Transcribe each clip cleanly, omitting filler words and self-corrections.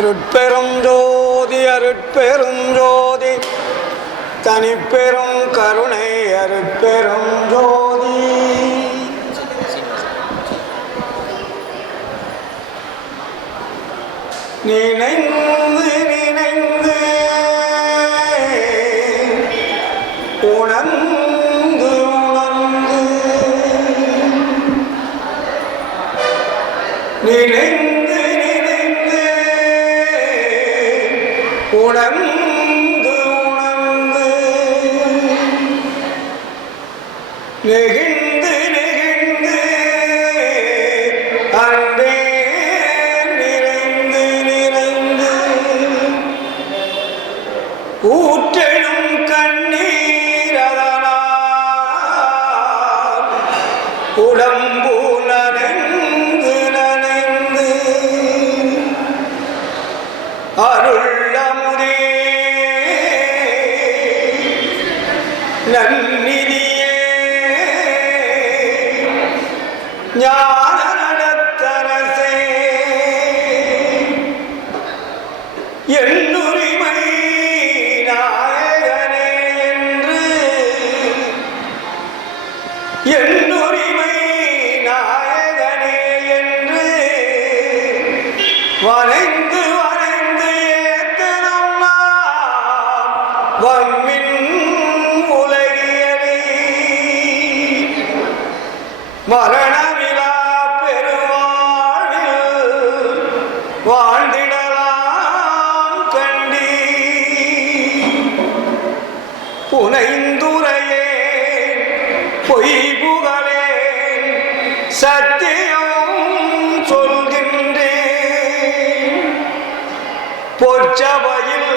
அருட்பெரும் ஜோதி அருட்பெரும் ஜோதி தனிப்பெரும் கருணை அருட்பெரும் ஜோதி நினைந்து நினைந்து உணர்ந்து உணர்ந்து நினைந்து நினைந்து உணர்ந்து உணர்ந்து நெகிழ்ந்து நெகிழ்ந்து அன்பே நிறைந்து நிறைந்து ஊற்றெழும் கண்ணீர் அதனால் உடம்பு நனைந்து நனைந்து அருள் அமுதே நன்னிதியே ஞான நடத்தரசே என்னுரிமை நாயகனே என்று என்னுரிமை நாயகனே என்று வரைந்து வரைந்து ஏத்தனம் நாம் வம்மின் உலகியலே மரணமிலா பெருவாழ்வில் வாழ்ந்திடலாம் கண்டி புனைந்துரையே பொய் புகழே சத்தியம் சொல்கின்றேன் பொற்சபையில்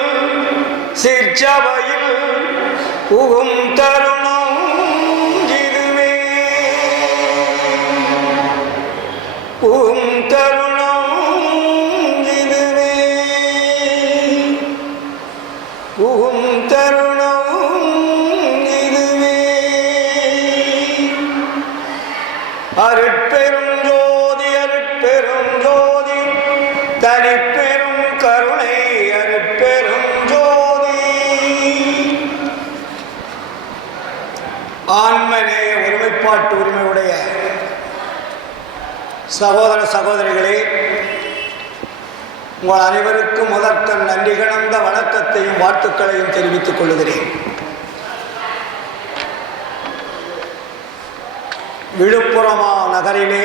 சிற்சபையில் புகும் தருணம் இதுவே புகும் தருணம் இதுவே புகும் தருணம் இதுவே அருட்பெரும் ஜோதி அருட்பெரும் ஜோதி தனிப்பெரும் கருணை அருட்பெரும் ஜோதி. ஆன்மநேய ஒருமைப்பாட்டு உரிமையுடைய சகோதர சகோதரிகளே, உங்கள் அனைவருக்கும் முதற்கண் நன்றி கலந்த வணக்கத்தையும் வாழ்த்துக்களையும் தெரிவித்துக் கொள்கிறேன். விழுப்புரம் நகரிலே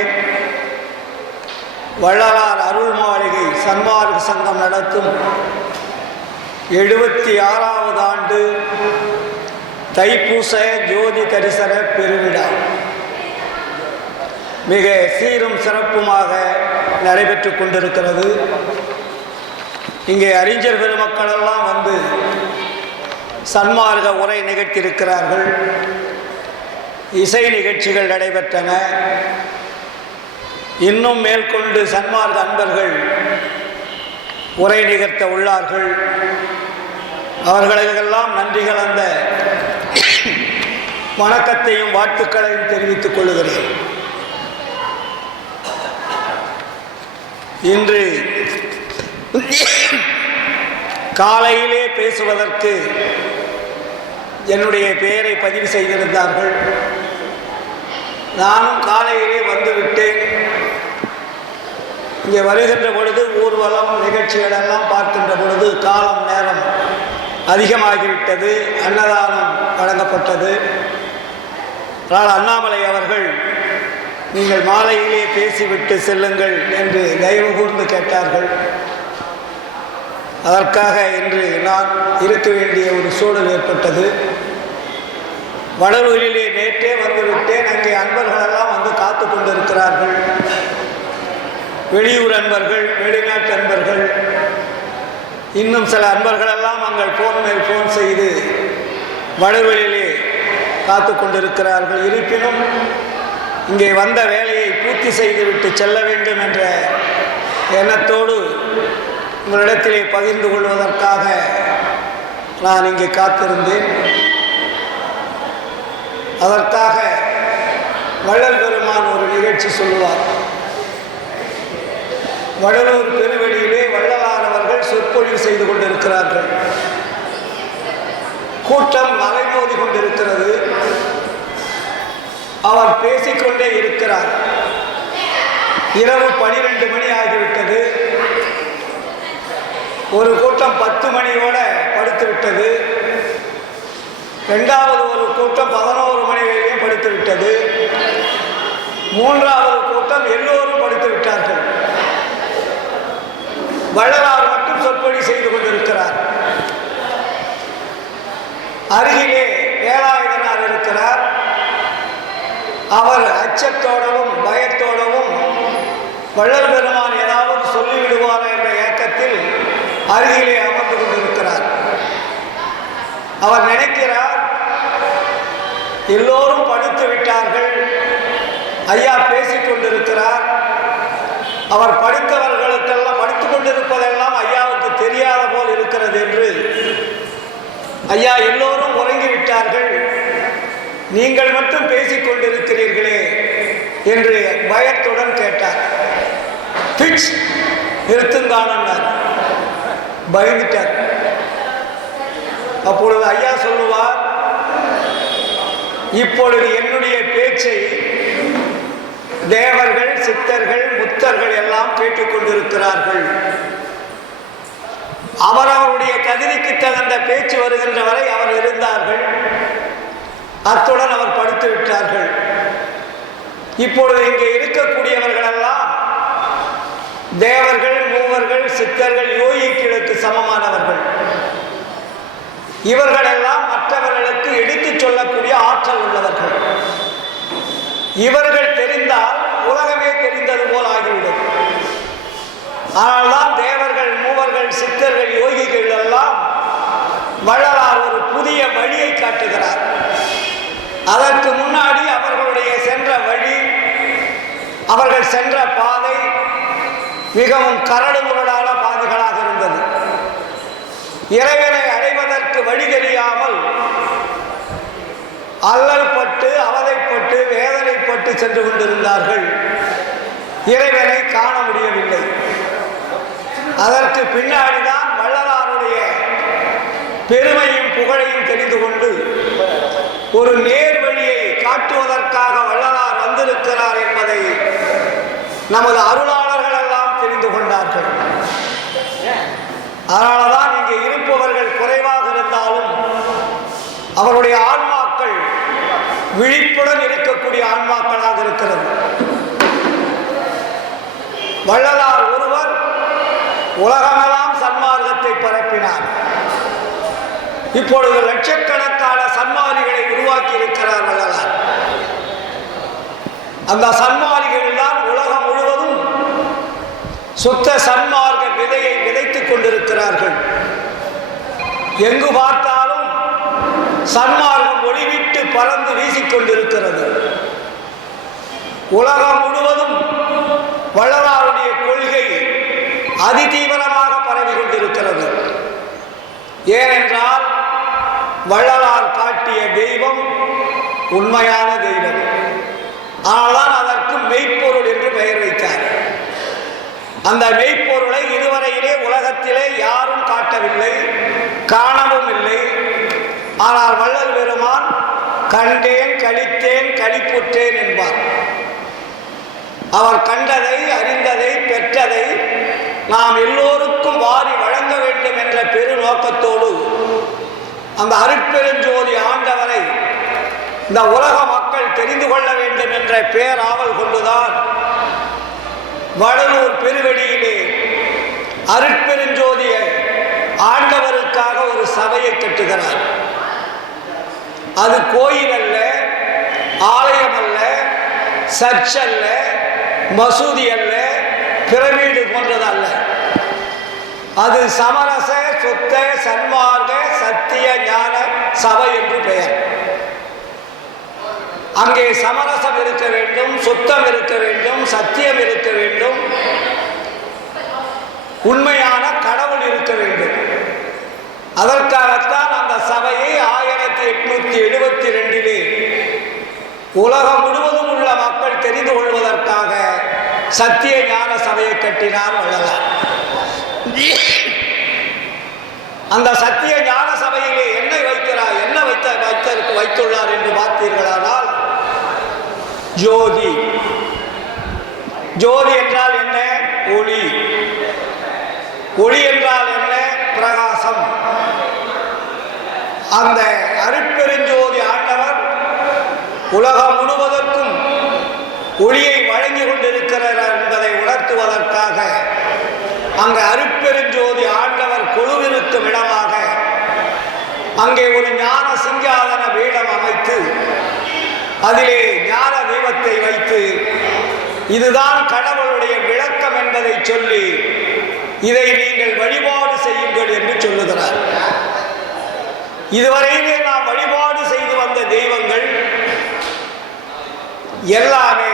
வள்ளலார் அருள் மாளிகை சன்மார்க்க சங்கம் நடத்தும் 76வது ஆண்டு தைப்பூச ஜோதி தரிசன பெருவிழா மிக சீரும் சிறப்புமாக நடைபெற்று கொண்டிருக்கிறது. இங்கே அறிஞர் பெருமக்கள் எல்லாம் வந்து சன்மார்க்க உரை நிகழ்த்தியிருக்கிறார்கள். இசை நிகழ்ச்சிகள் நடைபெற்றன. இன்னும் மேற்கொண்டு சன்மார்க்க அன்பர்கள் உரை நிகழ்த்த உள்ளார்கள். அவர்களுக்கெல்லாம் நன்றி கலந்த வணக்கத்தையும் வாழ்த்துக்களையும் தெரிவித்துக் கொள்கிறேன். இன்று காலையிலே பேசுவதற்கு என்னுடைய பெயரை பதிவு செய்திருந்தார்கள். நானும் காலையிலே வந்துவிட்டேன். இங்கே வருகின்ற பொழுது ஊர்வலம் நிகழ்ச்சிகளெல்லாம் பார்க்கின்ற பொழுது காலம் நேரம் அதிகமாகிவிட்டது. அன்னதானம் வழங்கப்பட்டது. ஆனால் அண்ணாமலை அவர்கள் நீங்கள் மாலையிலே பேசிவிட்டு செல்லுங்கள் என்று தயவு கூர்ந்து கேட்டார்கள். அதற்காக இன்று நான் இருக்க வேண்டிய ஒரு சூழல் ஏற்பட்டது. வடலூரிலே நேற்றே வந்துவிட்டேன். அங்கே அன்பர்களெல்லாம் வந்து காத்து கொண்டிருக்கிறார்கள். வெளியூர் அன்பர்கள், வெளிநாட்டு அன்பர்கள், இன்னும் சில அன்பர்களெல்லாம் அங்கள் ஃபோன் மேல் ஃபோன் செய்து வடலூரிலே காத்து கொண்டிருக்கிறார்கள். இருப்பினும் இங்கே வந்த வேலையை பூர்த்தி செய்துவிட்டு செல்ல வேண்டும் என்ற எண்ணத்தோடு உங்களிடத்திலே பகிர்ந்து கொள்வதற்காக நான் இங்கே காத்திருந்தேன். அதற்காக வள்ளல் பெருமான் ஒரு நிகழ்ச்சி சொல்லுவார். வடலூர் பெருவெளியிலே வள்ளலார் அவர்கள் செய்து கொண்டிருக்கிறார்கள். கூட்டம் அலைமோதி கொண்டிருக்கிறது. அவர் பேசிக்கொண்டே இருக்கிறார். இரவு 12 மணி ஆகிவிட்டது. ஒரு கூட்டம் 10 மணியோட படுத்து விட்டது. இரண்டாவது ஒரு கூட்டம் 11 மணி வரையும் படுத்து விட்டது. மூன்றாவது கூட்டம் எல்லோரும் படுத்து விட்டார்கள். வள்ளலார் மட்டும் சொற்பொழி செய்து கொண்டிருக்கிறார். அருகிலே வேலாயுதனார் இருக்கிறார். அவர் அச்சத்தோடவும் பயத்தோடவும் வள்ளல் பெருமான் ஏதாவது சொல்லிவிடுவார் என்ற ஏக்கத்தில் அருகிலே அமர்ந்து கொண்டிருக்கிறார். அவர் நினைக்கிறார், எல்லோரும் படுத்து விட்டார்கள், ஐயா பேசிக் கொண்டிருக்கிறார். அவர் படித்தவர்களுக்கெல்லாம் படித்துக் கொண்டிருப்பதெல்லாம் ஐயாவுக்கு தெரியாத போல் இருக்கிறது என்று, ஐயா எல்லோரும் உறங்கிவிட்டார்கள், நீங்கள் மட்டும் பேசிக் கொண்டிருக்கிறீர்களே என்று பயத்துடன் கேட்டார். பிட்ச் நிறுத்துங்கானார். பயந்துட்டார். அப்பொழுது ஐயா சொல்லுவார், இப்பொழுது என்னுடைய பேச்சை தேவர்கள், சித்தர்கள், முத்தர்கள் எல்லாம் கேட்டுக்கொண்டிருக்கிறார்கள். அவரவருடைய தகுதிக்கு தகுந்த பேச்சு வருகின்ற வரை அவர் இருந்தார்கள். அத்துடன் அவர் படுத்து விட்டார்கள். இப்பொழுது இங்கே இருக்கக்கூடியவர்கள் எல்லாம் தேவர்கள், மூவர்கள், சித்தர்கள், யோகிகளுக்கு சமமானவர்கள். இவர்களெல்லாம் மற்றவர்களுக்கு எடுத்துச் சொல்லக்கூடிய ஆற்றல் உள்ளவர்கள். இவர்கள் தெரிந்தால் உலகமே தெரிந்தது போல் ஆகிவிடும். ஆனால்தான் தேவர்கள், மூவர்கள், சித்தர்கள், யோகிகள் எல்லாம் வள்ளலார் ஒரு புதிய வழியை காட்டுகிறார். அதற்கு முன்னாடி அவர்களுடைய சென்ற வழி, அவர்கள் சென்ற பாதை மிகவும் கரடு முரடான பாதைகளாக இருந்தது. இறைவனை அடைவதற்கு வழி தெரியாமல் அல்லல் பட்டு, அவதைப்பட்டு, வேதனைப்பட்டு சென்று கொண்டிருந்தார்கள். இறைவனை காண முடியவில்லை. அதற்கு பின்னாடிதான் வள்ளலாருடைய பெருமையும் புகழையும் தெரிந்து கொண்டு ஒரு நேர் வழியை காட்டுவதற்காக வள்ளலார் வந்திருக்கிறார் என்பதை நமது அருளாளர்கள் எல்லாம் தெரிந்து கொண்டார்கள். அதனால்தான் இங்கே இருப்பவர்கள் குறைவாக இருந்தாலும் அவருடைய ஆன்மாக்கள் விழிப்புடன் இருக்கக்கூடிய ஆன்மாக்களாக இருக்கிறது. வள்ளலார் ஒருவர் உலகமெல்லாம் சன்மார்க்கத்தை பரப்பினார். இப்பொழுது லட்சக்கணக்கான சன்மார்க்கிகளை உருவாக்கி இருக்கிறார் வள்ளலார். அந்த சன்மார்க்கிகள் தான் உலகம் முழுவதும் சுத்த சன்மார்க்க விதையை விதைத்துக் கொண்டிருக்கிறார்கள். எங்கு பார்த்தாலும் சன்மார்க்கம் ஒளிவிட்டு பறந்து வீசிக்கொண்டிருக்கிறது. உலகம் முழுவதும் வள்ளலாருடைய கொள்கை அதிதீவிரமாக பரவி கொண்டிருக்கிறது. ஏனென்றால் வள்ளலார் காட்டிய தெய்வம் உண்மையான தெய்வம். ஆனால் அதற்கு மெய்ப்பொருள் என்று பெயர் வைத்தார். அந்த மெய்ப்பொருளை இதுவரையிலே உலகத்திலே யாரும் காட்டவில்லை, காணவும் இல்லை. ஆனால் வள்ளல் பெருமான் கண்டேன், கழித்தேன், கழிப்புற்றேன் என்பார். அவர் கண்டதை, அறிந்ததை, பெற்றதை நாம் எல்லோருக்கும் வாரி வழங்க வேண்டும் என்ற பெரு நோக்கத்தோடு அந்த அருட்பெருஞ்சோதி ஆண்டவரை இந்த உலக மக்கள் தெரிந்து கொள்ள வேண்டும் என்ற பேராவல் கொண்டுதான் வடலூர் பெருவெளியிலே அருட்பெருஞ்சோதிய ஆண்டவருக்காக ஒரு சபையை கட்டுகிறார். அது கோயில் அல்ல, ஆலயம் அல்ல, சர்ச் அல்ல, மசூதி அல்ல, பிரமிடு போன்றது அல்ல. அது சமரச சுத்த சன்மார்க்க சத்திய ஞான சபை என்று பெயர். அங்கே சமரசம் இருக்க வேண்டும், சுத்தம் இருக்க வேண்டும், சத்தியம் இருக்க வேண்டும், உண்மையான கடவுள் இருக்க வேண்டும். அதற்காகத்தான் அந்த சபையை 1872 உலகம் முழுவதும் உள்ள மக்கள் தெரிந்து கொள்வதற்காக சத்திய ஞான சபையை கட்டினார் வள்ளலார். அந்த சத்திய ஞான சபையிலே என்ன வைக்கிறார், என்ன வைத்துள்ளார் என்று பார்த்தீர்களானால் ஜோதி. ஜோதி என்றால் என்ன? ஒளி. ஒளி என்றால் என்ன? பிரகாசம். அந்த அருட்பெருஞ்சோதி ஆண்டவர் உலகம் முழுவதற்கும் ஒளியை வழங்கி கொண்டிருக்கிறார் என்பதை உணர்த்துவதற்காக அங்கு அருட்பெருஞ்சோதி ஆண்டவர் கொலுவிருக்கும் இடமாக அங்கே ஒரு ஞான சிங்காதன பீடம் அமைத்து அதிலே ஞான தீபத்தை வைத்து இதுதான் கடவுளுடைய விளக்கம் என்பதை சொல்லி இதை நீங்கள் வழிபாடு செய்யுங்கள் என்று சொல்லுகிறார். இதுவரையிலே நாம் வழிபாடு செய்து வந்த தெய்வங்கள் எல்லாமே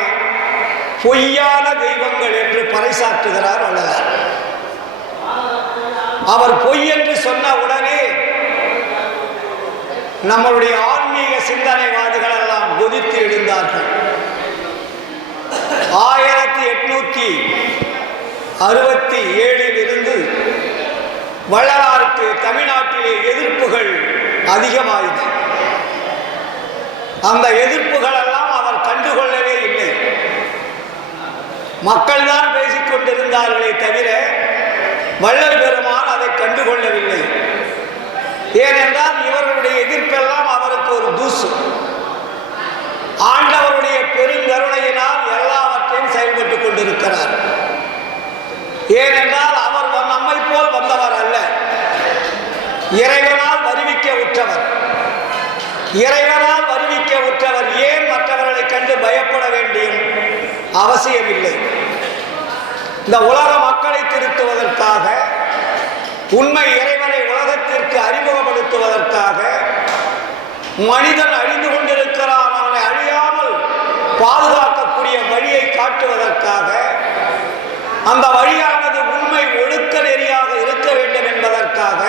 பொய்யான தெய்வங்கள் என்று பறைசாற்றுகிறார் வள்ளலார். அவர் பொய் என்று சொன்ன உடனே நம்மளுடைய ஆன்மீக சிந்தனைவாதிகள் எல்லாம் கொதித்து எழுந்தார்கள். 1867 இருந்து வள்ளலாருக்கு தமிழ்நாட்டிலே எதிர்ப்புகள் அதிகமாயின. அந்த எதிர்ப்புகள் எல்லாம் அவர் கண்டுகொள்ளவே இல்லை. மக்கள் தான் பேசிக் கொண்டிருந்தார்களே தவிர வள்ளல் பெருமான் அதை கண்டுகொள்ளவில்லை. ஏனென்றால் இவர்களுடைய எதிர்ப்பெல்லாம் அவருக்கு ஒரு தூசு. ஆண்டவருடைய பெருங்கருணையினால் எல்லாவற்றையும் செயல்பட்டுக் கொண்டிருக்கிறார். ஏனென்றால் அவர் நம்மை போல் வந்தவர் அல்ல, இறைவனால் வருவிக்க உற்றவர். இறைவனால் வருவிக்க உற்றவர் ஏன் மற்றவர்களை கண்டு பயப்பட வேண்டிய அவசியமில்லை. இந்த உலக மக்களை திருத்துவதற்காக, உண்மை இறைவனை உலகத்திற்கு அறிமுகப்படுத்துவதற்காக, மனிதன் அழிந்து கொண்டிருக்கிறான், அவனை அழியாமல் பாதுகாக்கக்கூடிய வழியை காட்டுவதற்காக, அந்த வழியானது உண்மை ஒழுக்க நெறியாக இருக்க வேண்டும் என்பதற்காக,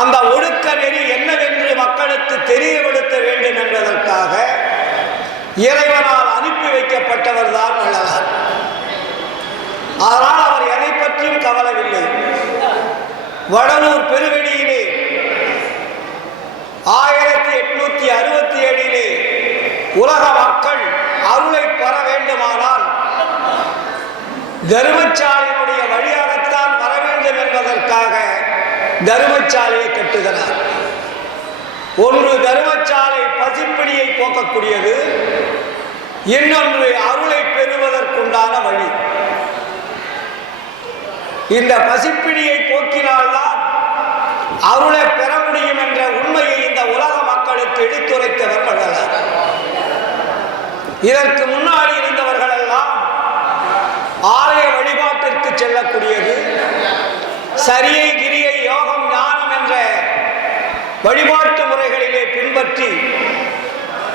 அந்த ஒழுக்க நெறி என்னவென்று மக்களுக்கு தெரியப்படுத்த வேண்டும் என்பதற்காக இறைவனால் அனுப்பி வைக்கப்பட்டவர் தான் வள்ளலார். ஆனால் அவர் எதை பற்றியும் கவலவில்லை. வடலூர் பெருவெளியிலே 1867 உலக மக்கள் அருளை பெற வேண்டுமானால் தர்மசாலையினுடைய வழியாகத்தான் வர வேண்டும் என்பதற்காக தர்மசாலையை கட்டுகிறார். ஒன்று தர்மசாலை பசிப்பிணியை போக்கக்கூடியது, இன்னொன்று அருளை பெறுவதற்குண்டான வழி. இந்த பசிப்பிணியை போக்கினால்தான் அருளை பெற முடியும் என்ற உண்மையை இந்த உலக மக்களுக்கு எடுத்துரைத்தவர் வள்ளலார். இதற்கு முன்னாடி இருந்தவர்கள் எல்லாம் ஆலய வழிபாட்டிற்கு செல்லக்கூடியது, சரியை கிரியை யோகம் ஞானம் என்ற வழிபாட்டு முறைகளிலே பின்பற்றி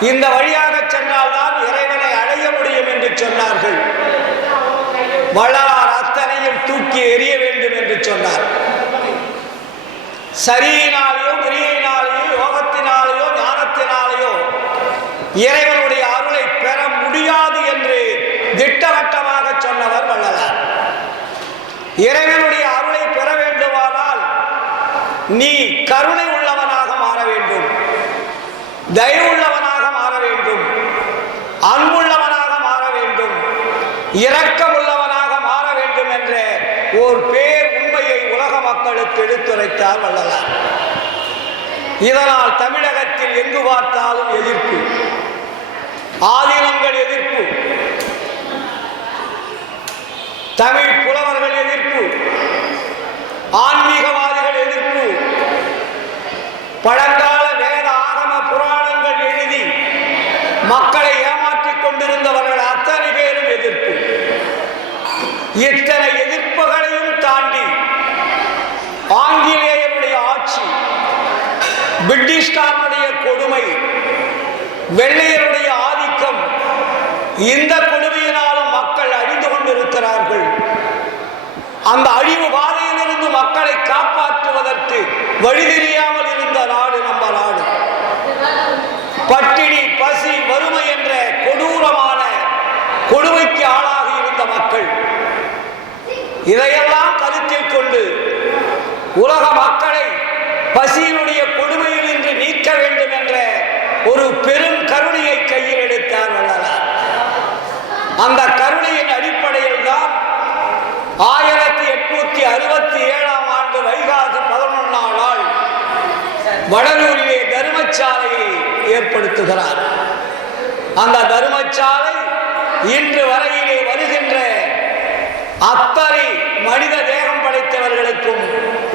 இந்த வழியாக சென்றால்தான் இறைவனை அடைய முடியும் என்று சொன்னார்கள். வள்ளலார் அத்தனையும் தூக்கி எறிய வேண்டும் என்று சொன்னார். சரியினாலேயோ கிரியையினாலேயோ யோகத்தினாலேயோ ஞானத்தினாலேயோ இறைவனுடைய அருளை பெற முடியாது என்று திட்டவட்டமாக சொன்னவர் வள்ளலார். இறைவனுடைய அருளை பெற வேண்டுமானால் நீ கருணை உள்ளவனாக மாற வேண்டும், தயவுள்ளவனாக மாற வேண்டும், அன்புள்ளவனாக மாற வேண்டும், இரக்கமுள்ளவனாக மாற வேண்டும் என்ற ஒரு பேர் உண்மையை உலக மக்களுக்கு எடுத்துரைத்தார் வள்ளலார். இதனால் தமிழகத்தில் எங்கு பார்த்தாலும் எதிர்ப்பு, ஆதீனங்கள் எதிர்ப்பு, தமிழ் புலவர்கள் எதிர்ப்பு, ஆன்மீகவாதிகள் எதிர்ப்பு, பழங்கால வேத ஆகம புராணங்கள் எழுதி மக்களை ஏமாற்றிக் கொண்டிருந்தவர்கள் அத்தனை பேரும் எதிர்ப்பு. இத்தனை எதிர்ப்புகளையும் தாண்டி ஆங்கிலேயருடைய ஆட்சி, பிரிட்டிஷ்காரனுடைய கொடுமை, வெள்ளையருடைய ஆதிக்கம், இந்த கொடுமையினாலும் மக்கள் அழிந்து கொண்டிருக்கிறார்கள். அந்த அழிவு பாதையிலிருந்து மக்களை காப்பாற்றுவதற்கு வழி தெரியாமல் இருந்த நாடு நம்ம நாடு. பட்டினி, பசி, வறுமை என்ற கொடூரமான கொடுமைக்கு ஆளாகி இருந்த மக்கள் இதையெல்லாம் கருத்தில் கொண்டு உலக மக்களை பசியினுடைய கொடுமையில் இன்று நீக்க வேண்டும் என்ற ஒரு பெரும் கருணையை கையில் எடுத்தார் வள்ளலார். அந்த கருணையின் அடிப்படையில் தான் 1867ஆம் ஆண்டு வைகாசி 11ஆம் நாள் வடலூரிலே தர்மசாலையை ஏற்படுத்துகிறார். அந்த தர்மசாலை இன்று வரையிலே வருகின்ற அத்தனை மனித தேகம் படைத்தவர்களுக்கும்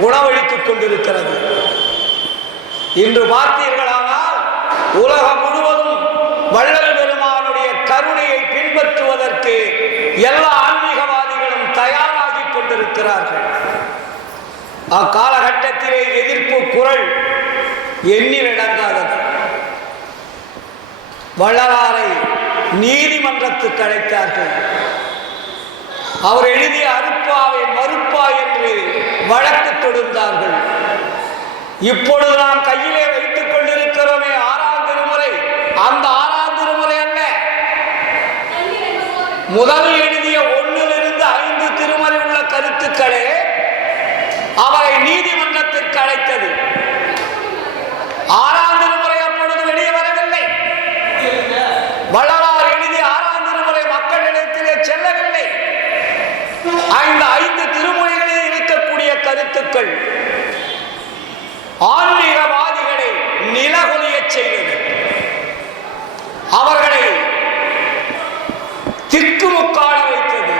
உணவளித்துக் கொண்டிருக்கிறது. இன்று பார்த்தீர்களானால் உலகம் முழுவதும் வள்ளல் பெருமானுடைய கருணையை பின்பற்றுவதற்கு எல்லா ஆன்மீகவாதிகளும் தயாராகி கொண்டிருக்கிறார்கள். அக்காலகட்டத்திலே எதிர்ப்பு குரல் எண்ணில் அடங்காதது. வள்ளலாரை நீதிமன்றத்துக்கு அழைத்தார்கள். அவர் எழுதிய அருப்பாவை மறுப்பா என்று வழக்கு தொடுத்தார்கள். இப்பொழுது நாம் கையிலே வைத்துக் கொண்டிருக்கிறோமே 6ஆம் திருமுறை, அந்த 6ஆம் திருமுறை அல்ல, முதல் எழுதிய 1லிருந்து 5 திருமுறை உள்ள கருத்துக்களே அவரை நீதிமன்றத்திற்கு அழைத்தது. 6ஆம் திருமுறை அப்பொழுது வெளியே வரவில்லை. வள்ளலார் எழுதிய 6ஆம் திருமுறை மக்களிடத்திலே செல்லவில்லை. 5 திருமொழிகளில் இருக்கக்கூடிய கருத்துக்கள் ஆன்மீகவாதிகளை நிலகுலிய செய்தது. அவர்களை திக்குமுக்காட வைத்தது.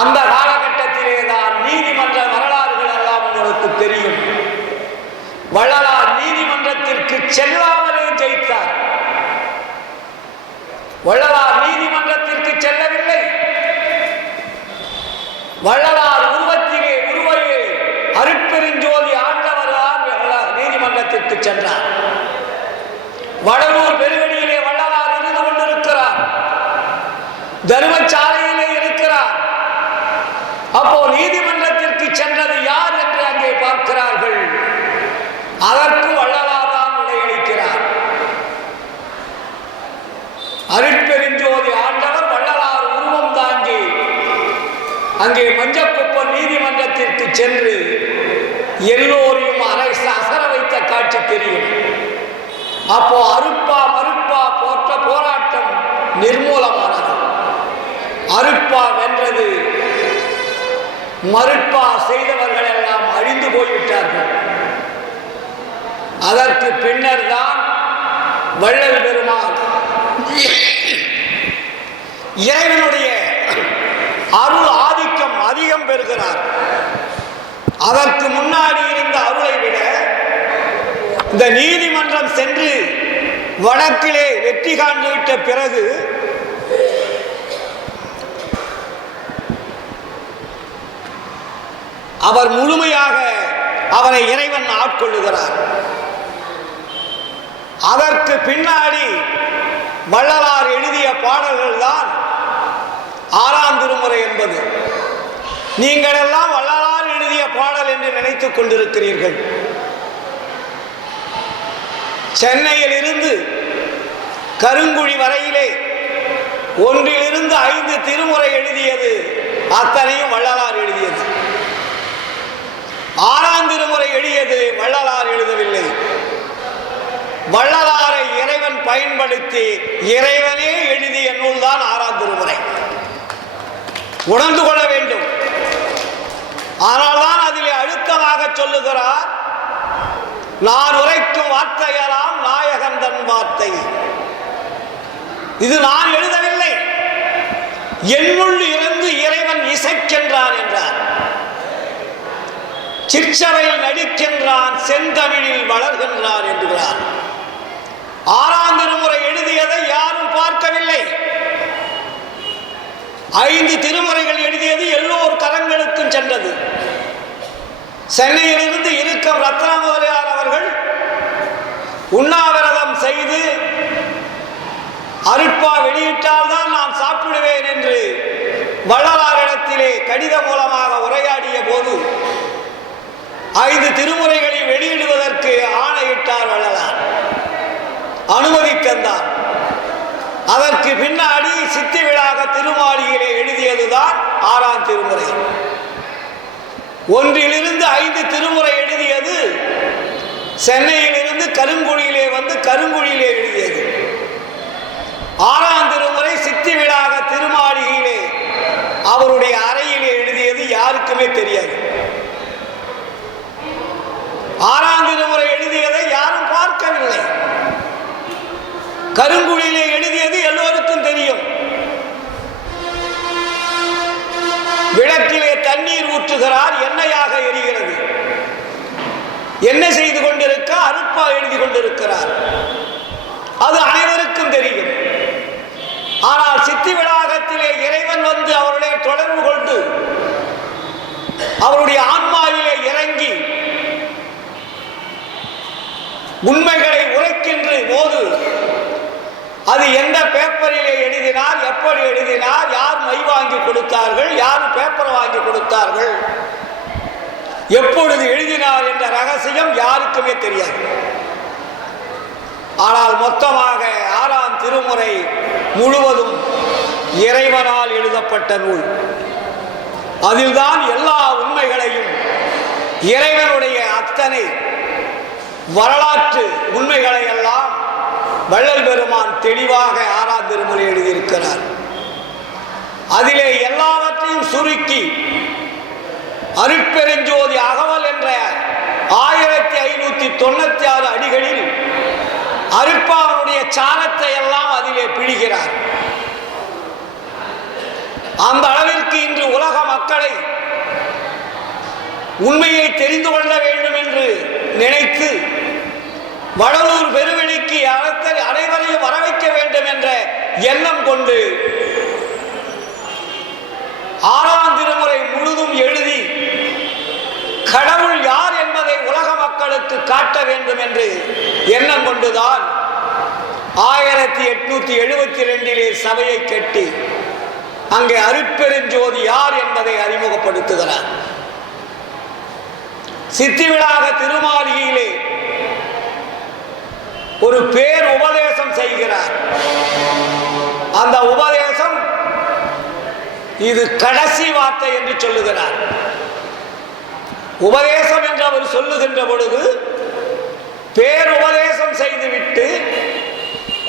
அந்த காலகட்டத்திலே தான் நீதிமன்ற வரலாறுகள் எல்லாம் உங்களுக்கு தெரியும். வள்ளலார் நீதிமன்றத்திற்கு செல்லாமலே ஜெயித்தார். வள்ளலார் நீதிமன்றத்திற்கு செல்லவில்லை. வள்ளலார் உருவத்திலே அருட்பெருஞ்சோதி ஆண்டவர் நீதிமன்றத்திற்கு சென்றார். வடலூர் பெருவெளியிலே வள்ளலார் இருந்து கொண்டிருக்கிறார். தர்மசாலையிலே இருக்கிறார். அப்போ நீதிமன்றத்திற்கு சென்றது யார் என்று அங்கே பார்க்கிறார்கள். அதற்கு வள்ளலார் தான் விடையளிக்கிறார். அருட்பெருஞ்சோதி ஆண்டவர் வள்ளலார் உருவம் தாங்கி அங்கே மஞ்சக்குப்பம் நீதிமன்றத்திற்கு சென்று எல்லோரையும் அசர வைத்த காட்சி தெரியும். அப்போ அருப்பா மறுப்பா போற்ற போராட்டம் நிர்மூலமானது. அருப்பா வென்றது. மறுப்பா செய்தவர்கள் எல்லாம் அழிந்து போய்விட்டார்கள். அதற்கு பின்னர் தான் வள்ளல் பெருமான் இறைவனுடைய அருள் ஆதிக்கம் அதிகம் பெறுகிறார். அதற்கு முன்னாடி இருந்த அருளை விட இந்த நீதிமன்றம் சென்று வடக்கிலே வெற்றி காண்டுவிட்ட பிறகு அவர் முழுமையாக அவரை இறைவன் ஆட்கொள்ளுகிறார். அதற்கு பின்னாடி வள்ளலார் எழுதிய பாடல்கள் தான் 6ஆம் திருமுறை என்பது. நீங்கள் எல்லாம் வள்ளலார் எழுதிய பாடல் என்று நினைத்துக் கொண்டிருக்கிறீர்கள். சென்னையில் இருந்து கருங்குழி வரையிலே 1லிருந்து 5 திருமுறை எழுதியது அத்தனையும் வள்ளலார் எழுதியது. 6ஆம் திருமுறை எழுதியது வள்ளலார் எழுதவில்லை. வள்ளலாரை இறைவன் பயன்படுத்தி இறைவனே எழுதிய நூல்தான் 6ஆம் திருமுறை. உணர்ந்து கொள்ள வேண்டும். ஆனால்தான் அதிலே அழுத்தமாக சொல்லுகிறார், நான் உரைக்கும் வார்த்தையெல்லாம் நாயகன் தன் வார்த்தை. இது நான் எழுதவில்லை, என்னுள் இருந்து இறைவன் இசைக்கின்றான் என்றார். சிற்சபையில் நடிக்கின்றான், செந்தமிழில் வளர்கின்றான் என்கிறார். 6ஆம் திருமுறை எழுதியதை யாரும் பார்க்கவில்லை. 5 திருமுறைகள் எழுதியது எல்லோர் கரங்களுக்கும் சென்றது. சென்னையிலிருந்து இருக்கும் ரத்ன முதலியார் அவர்கள் உண்ணாவிரதம் செய்து அருட்பா வெளியிட்டால்தான் நான் சாப்பிடுவேன் என்று வள்ளலாரிடத்திலே கடிதம் மூலமாக உரையாடிய போது 5 திருமுறைகளை வெளியிடுவதற்கு ஆணையிட்டார் வள்ளலார். அனுமதி தந்தார். அதற்கு பின்னாடி சித்தி விழாக திருமாளியிலே எழுதியதுதான் 6ஆம் திருமுறை. ஒன்றிலிருந்து 5 திருமுறை எழுதியது சென்னையிலிருந்து கருங்குழியிலே வந்து கருங்குழியிலே எழுதியது. 6ஆம் திருமுறை சித்தி விழாக திருமாளிகையிலே அவருடைய அறையிலே எழுதியது யாருக்குமே தெரியாது. 6ஆம் திருமுறை எழுதியதை யாரும் பார்க்கவில்லை. கருங்குழியிலே எழுதியது எல்லோருக்கும் தெரியும். விளக்கிலே தண்ணீர் ஊற்றுகிறார், எண்ணெயாக எரிகிறது. என்ன செய்து கொண்டிருக்க? அருட்பா எழுதி கொண்டிருக்கிறார். அது அனைவருக்கும் தெரியும். ஆனால் சித்தி விளாகத்திலே இறைவன் வந்து அவருடைய தொடர்பு கொண்டு அவருடைய ஆன்மாவிலே இறங்கி உண்மைகளை உரைக்கின்ற போது அது எந்த பேப்பரிலே எழுதினார், எப்படி எழுதினார், யார் மை வாங்கி கொடுத்தார்கள், யார் பேப்பர் வாங்கி கொடுத்தார்கள், எப்பொழுது எழுதினார் என்ற ரகசியம் யாருக்குமே தெரியாது. ஆனால் மொத்தமாக 6ஆம் திருமுறை முழுவதும் இறைவனால் எழுதப்பட்ட நூல். அதில்தான் எல்லா உண்மைகளையும் இறைவனுடைய அத்தனை வரலாற்று உண்மைகளை எல்லாம் வள்ளல் பெருமான் தெளிவாக 6ஆம் திருமுறை எழுதியிருக்கிறார். அதிலே எல்லாவற்றையும் சுருக்கி அருட்பெருஞ்சோதி அகவல் என்ற 1596 அடிகளில் அருட்பாவனுடைய சாரத்தை எல்லாம் அதிலே பிழிகிறார். அந்த அளவிற்கு இன்று உலக மக்களை உண்மையை தெரிந்து கொள்ள வேண்டும் என்று நினைத்து வடலூர் பெருவெளிக்கு அனைவரையும் வர வைக்க வேண்டும் என்ற எண்ணம் கொண்டு 6ஆம் திருமுறை முழுதும் எழுதி கடவுள் யார் என்பதை உலக மக்களுக்கு காட்ட வேண்டும் என்று எண்ணம் கொண்டுதான் 1872 சபையை கட்டி அங்கே அருட்பெருஞ்சோதி யார் என்பதை அறிமுகப்படுத்துகிறார். சித்தி விழாக திருமாளிகையிலே ஒரு பேர் உபதேசம் செய்கிறார். அந்த உபதேசம் இது கடைசி வார்த்தை என்று சொல்லுகிறார். உபதேசம் என்று அவர் சொல்லுகின்ற பொழுது பேருபதேசம் செய்துவிட்டு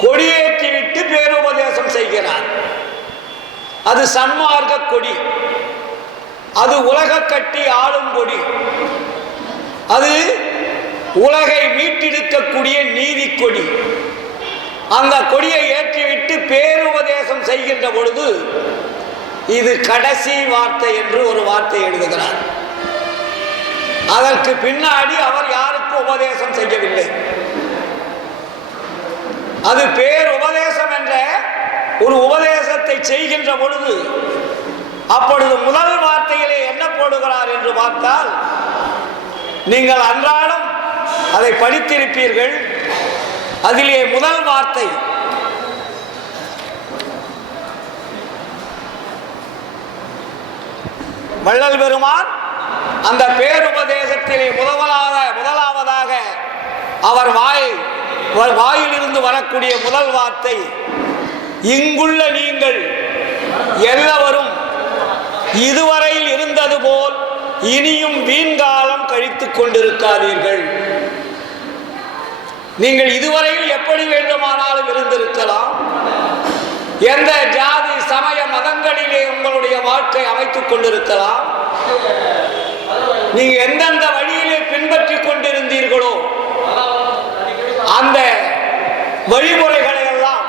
கொடியேற்றிவிட்டு பேருபதேசம் செய்கிறார். அது சன்மார்க்க கொடி, அது உலக கட்டி ஆளும் கொடி, அது உலகை மீட்டெடுக்கக்கூடிய நீதி கொடி. அந்த கொடியை ஏற்றிவிட்டு பேருபதேசம் செய்கின்ற பொழுது இது கடைசி வார்த்தை என்று ஒரு வார்த்தை எழுதுகிறார். அதற்கு பின்னாடி அவர் யாருக்கும் உபதேசம் செய்யவில்லை. அது பேருபதேசம் என்ற ஒரு உபதேசத்தை செய்கின்ற பொழுது அப்பொழுது முதல் வார்த்தையிலே என்ன போடுகிறார் என்று பார்த்தால், நீங்கள் அன்றாடம் அதை படித்திருப்பீர்கள். அதிலே முதல் வார்த்தை வள்ளல் பெருமான் அந்த பேருபதேசத்திலே முதலாவதாக அவர் வாயிலிருந்து வரக்கூடிய முதல் வார்த்தை, இங்குள்ள நீங்கள் எல்லவரும் இதுவரையில் இருந்தது போல் இனியும் வீண்காலம் கழித்துக் கொண்டிருக்காதீர்கள். நீங்கள் இதுவரையில் எப்படி வேண்டுமானாலும் இருந்திருக்கலாம். எந்த ஜாதி சமய மதங்களிலே உங்களுடைய வாழ்க்கை அமைத்துக் கொண்டிருக்கலாம். நீங்க எந்தெந்த வழியிலே பின்பற்றி கொண்டிருந்தீர்களோ அந்த வழிமுறைகளை எல்லாம்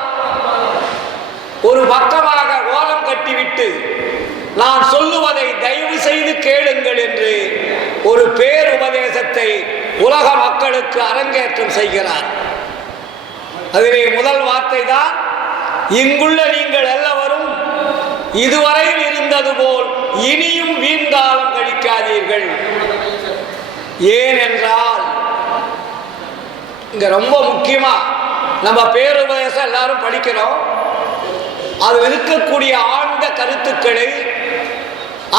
ஒரு பக்கமாக ஓரம் கட்டிவிட்டு நான் சொல்லுவதை தயவு செய்து கேளுங்கள் என்று ஒரு பேருபதேசத்தை உலக மக்களுக்கு அரங்கேற்றம் செய்கிறார். அதிலே முதல் வார்த்தை தான், இங்குள்ள நீங்கள் எல்லவரும் இதுவரையில் இருந்தது போல் இனியும் வீண்காலம் கழிக்காதீர்கள். ஏனென்றால் இங்க ரொம்ப முக்கியமா நம்ம பேருபதேசம் எல்லாரும் படிக்கிறோம். அது இருக்கக்கூடிய ஆழ்ந்த கருத்துக்களை,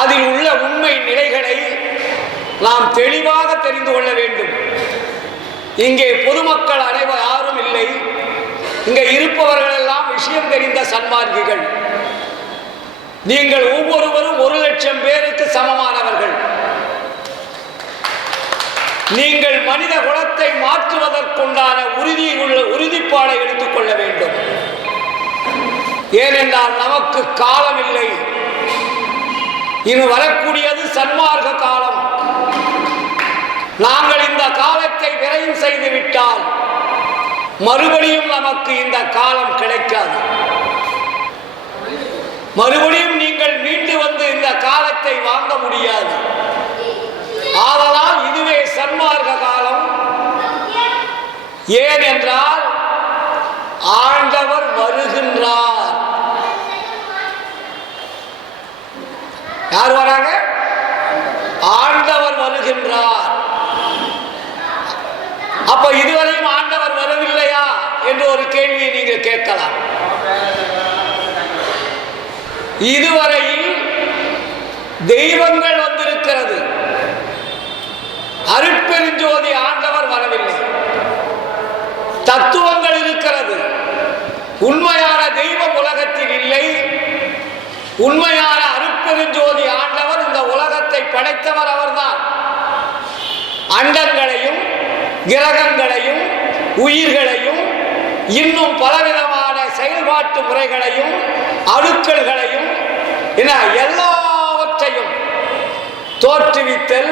அதில் உள்ள உண்மை நிலைகளை நாம் தெளிவாக தெரிந்து கொள்ள வேண்டும். இங்கே பொதுமக்கள் யாரும் இல்லை. இங்கே இருப்பவர்கள் எல்லாம் விஷயம் தெரிந்த சன்மார்க்கிகள். நீங்கள் ஒவ்வொருவரும் 1,00,000 பேருக்கு சமமானவர்கள். நீங்கள் மனித குலத்தை மாற்றுவதற்குண்டான உறுதிப்பாடை எடுத்துக்கொள்ள வேண்டும். ஏனென்றால் நமக்கு காலம் இல்லை. இனி வரக்கூடியது சன்மார்க்க காலம். நாங்கள் இந்த காலத்தை விரைவு செய்து விட்டால் மறுபடியும் நமக்கு இந்த காலம் கிடைக்காது. மறுபடியும் நீங்கள் மீண்டு வந்து இந்த காலத்தை வாங்க முடியாது. ஆதலால் இதுவே சன்மார்க்க காலம். ஏனென்றால் ஆண்டவர் வருகின்றார். யார் வராங்க? ஆண்டவர் வருகின்றார். அப்ப இதுவரையும் ஆண்டவர் வரவில்லையா என்று ஒரு கேள்வியை நீங்கள் கேட்கலாம். இதுவரையில் தெய்வங்கள் வந்திருக்கிறது, அருட்பெருஞ்சோதி ஆண்டவர் வரவில்லை. தத்துவங்கள் இருக்கிறது, உண்மையான தெய்வம் உலகத்தில் இல்லை. உண்மையான அருட்பெருஞ்சோதி ஆண்டவர் இந்த உலகத்தை படைத்தவர் அவர்தான். அண்டங்களையும் கிரகங்களையும் உயிர்களையும் இன்னும் பலவிதமான செயல்பாட்டு முறைகளையும் அணுக்கள்களையும் எல்லாவற்றையும் தோற்றுவித்தல்,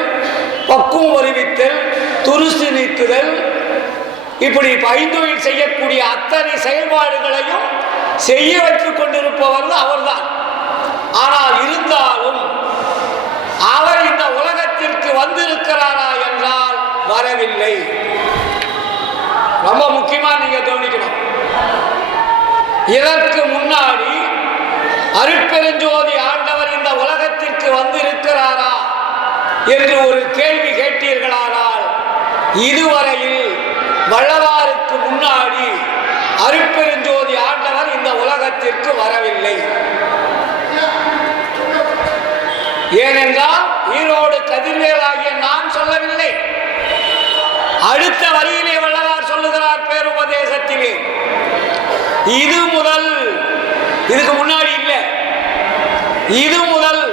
பக்குவம் வருவித்தல், துருசு நீக்குதல், இப்படி ஐந்தொழில் செய்யக்கூடிய அத்தனை செயல்பாடுகளையும் செய்ய வைத்துக் கொண்டிருப்பவர் அவர்தான். ஆனால் இருந்தாலும் அவர் இந்த உலகத்திற்கு வந்திருக்கிறாரா என்றால் வரவில்லை. ரொம்ப முக்கியமா நீங்க கவனிக்கணும். இதற்கு முன்னாடி அருட்பெருஞ்சோதி ஆண்டவர் இந்த உலகத்திற்கு வந்திருக்கிறாரா என்று ஒரு கேள்வி கேட்டீர்களானால், இதுவரையில் வள்ளலாருக்கு முன்னாடி அருட்பெருஞ்சோதி ஆண்டவர் இந்த உலகத்திற்கு வரவில்லை. ஏனென்றால் ஈரோடு கதிர்வேலாகிய நான் சொல்லவில்லை. அடுத்த வரியிலே வள்ளலார் சொல்லுகிறார் பேருபதேசத்திலே, இது முதல், இதுக்கு முன்னாடி இல்லை, இது முதல்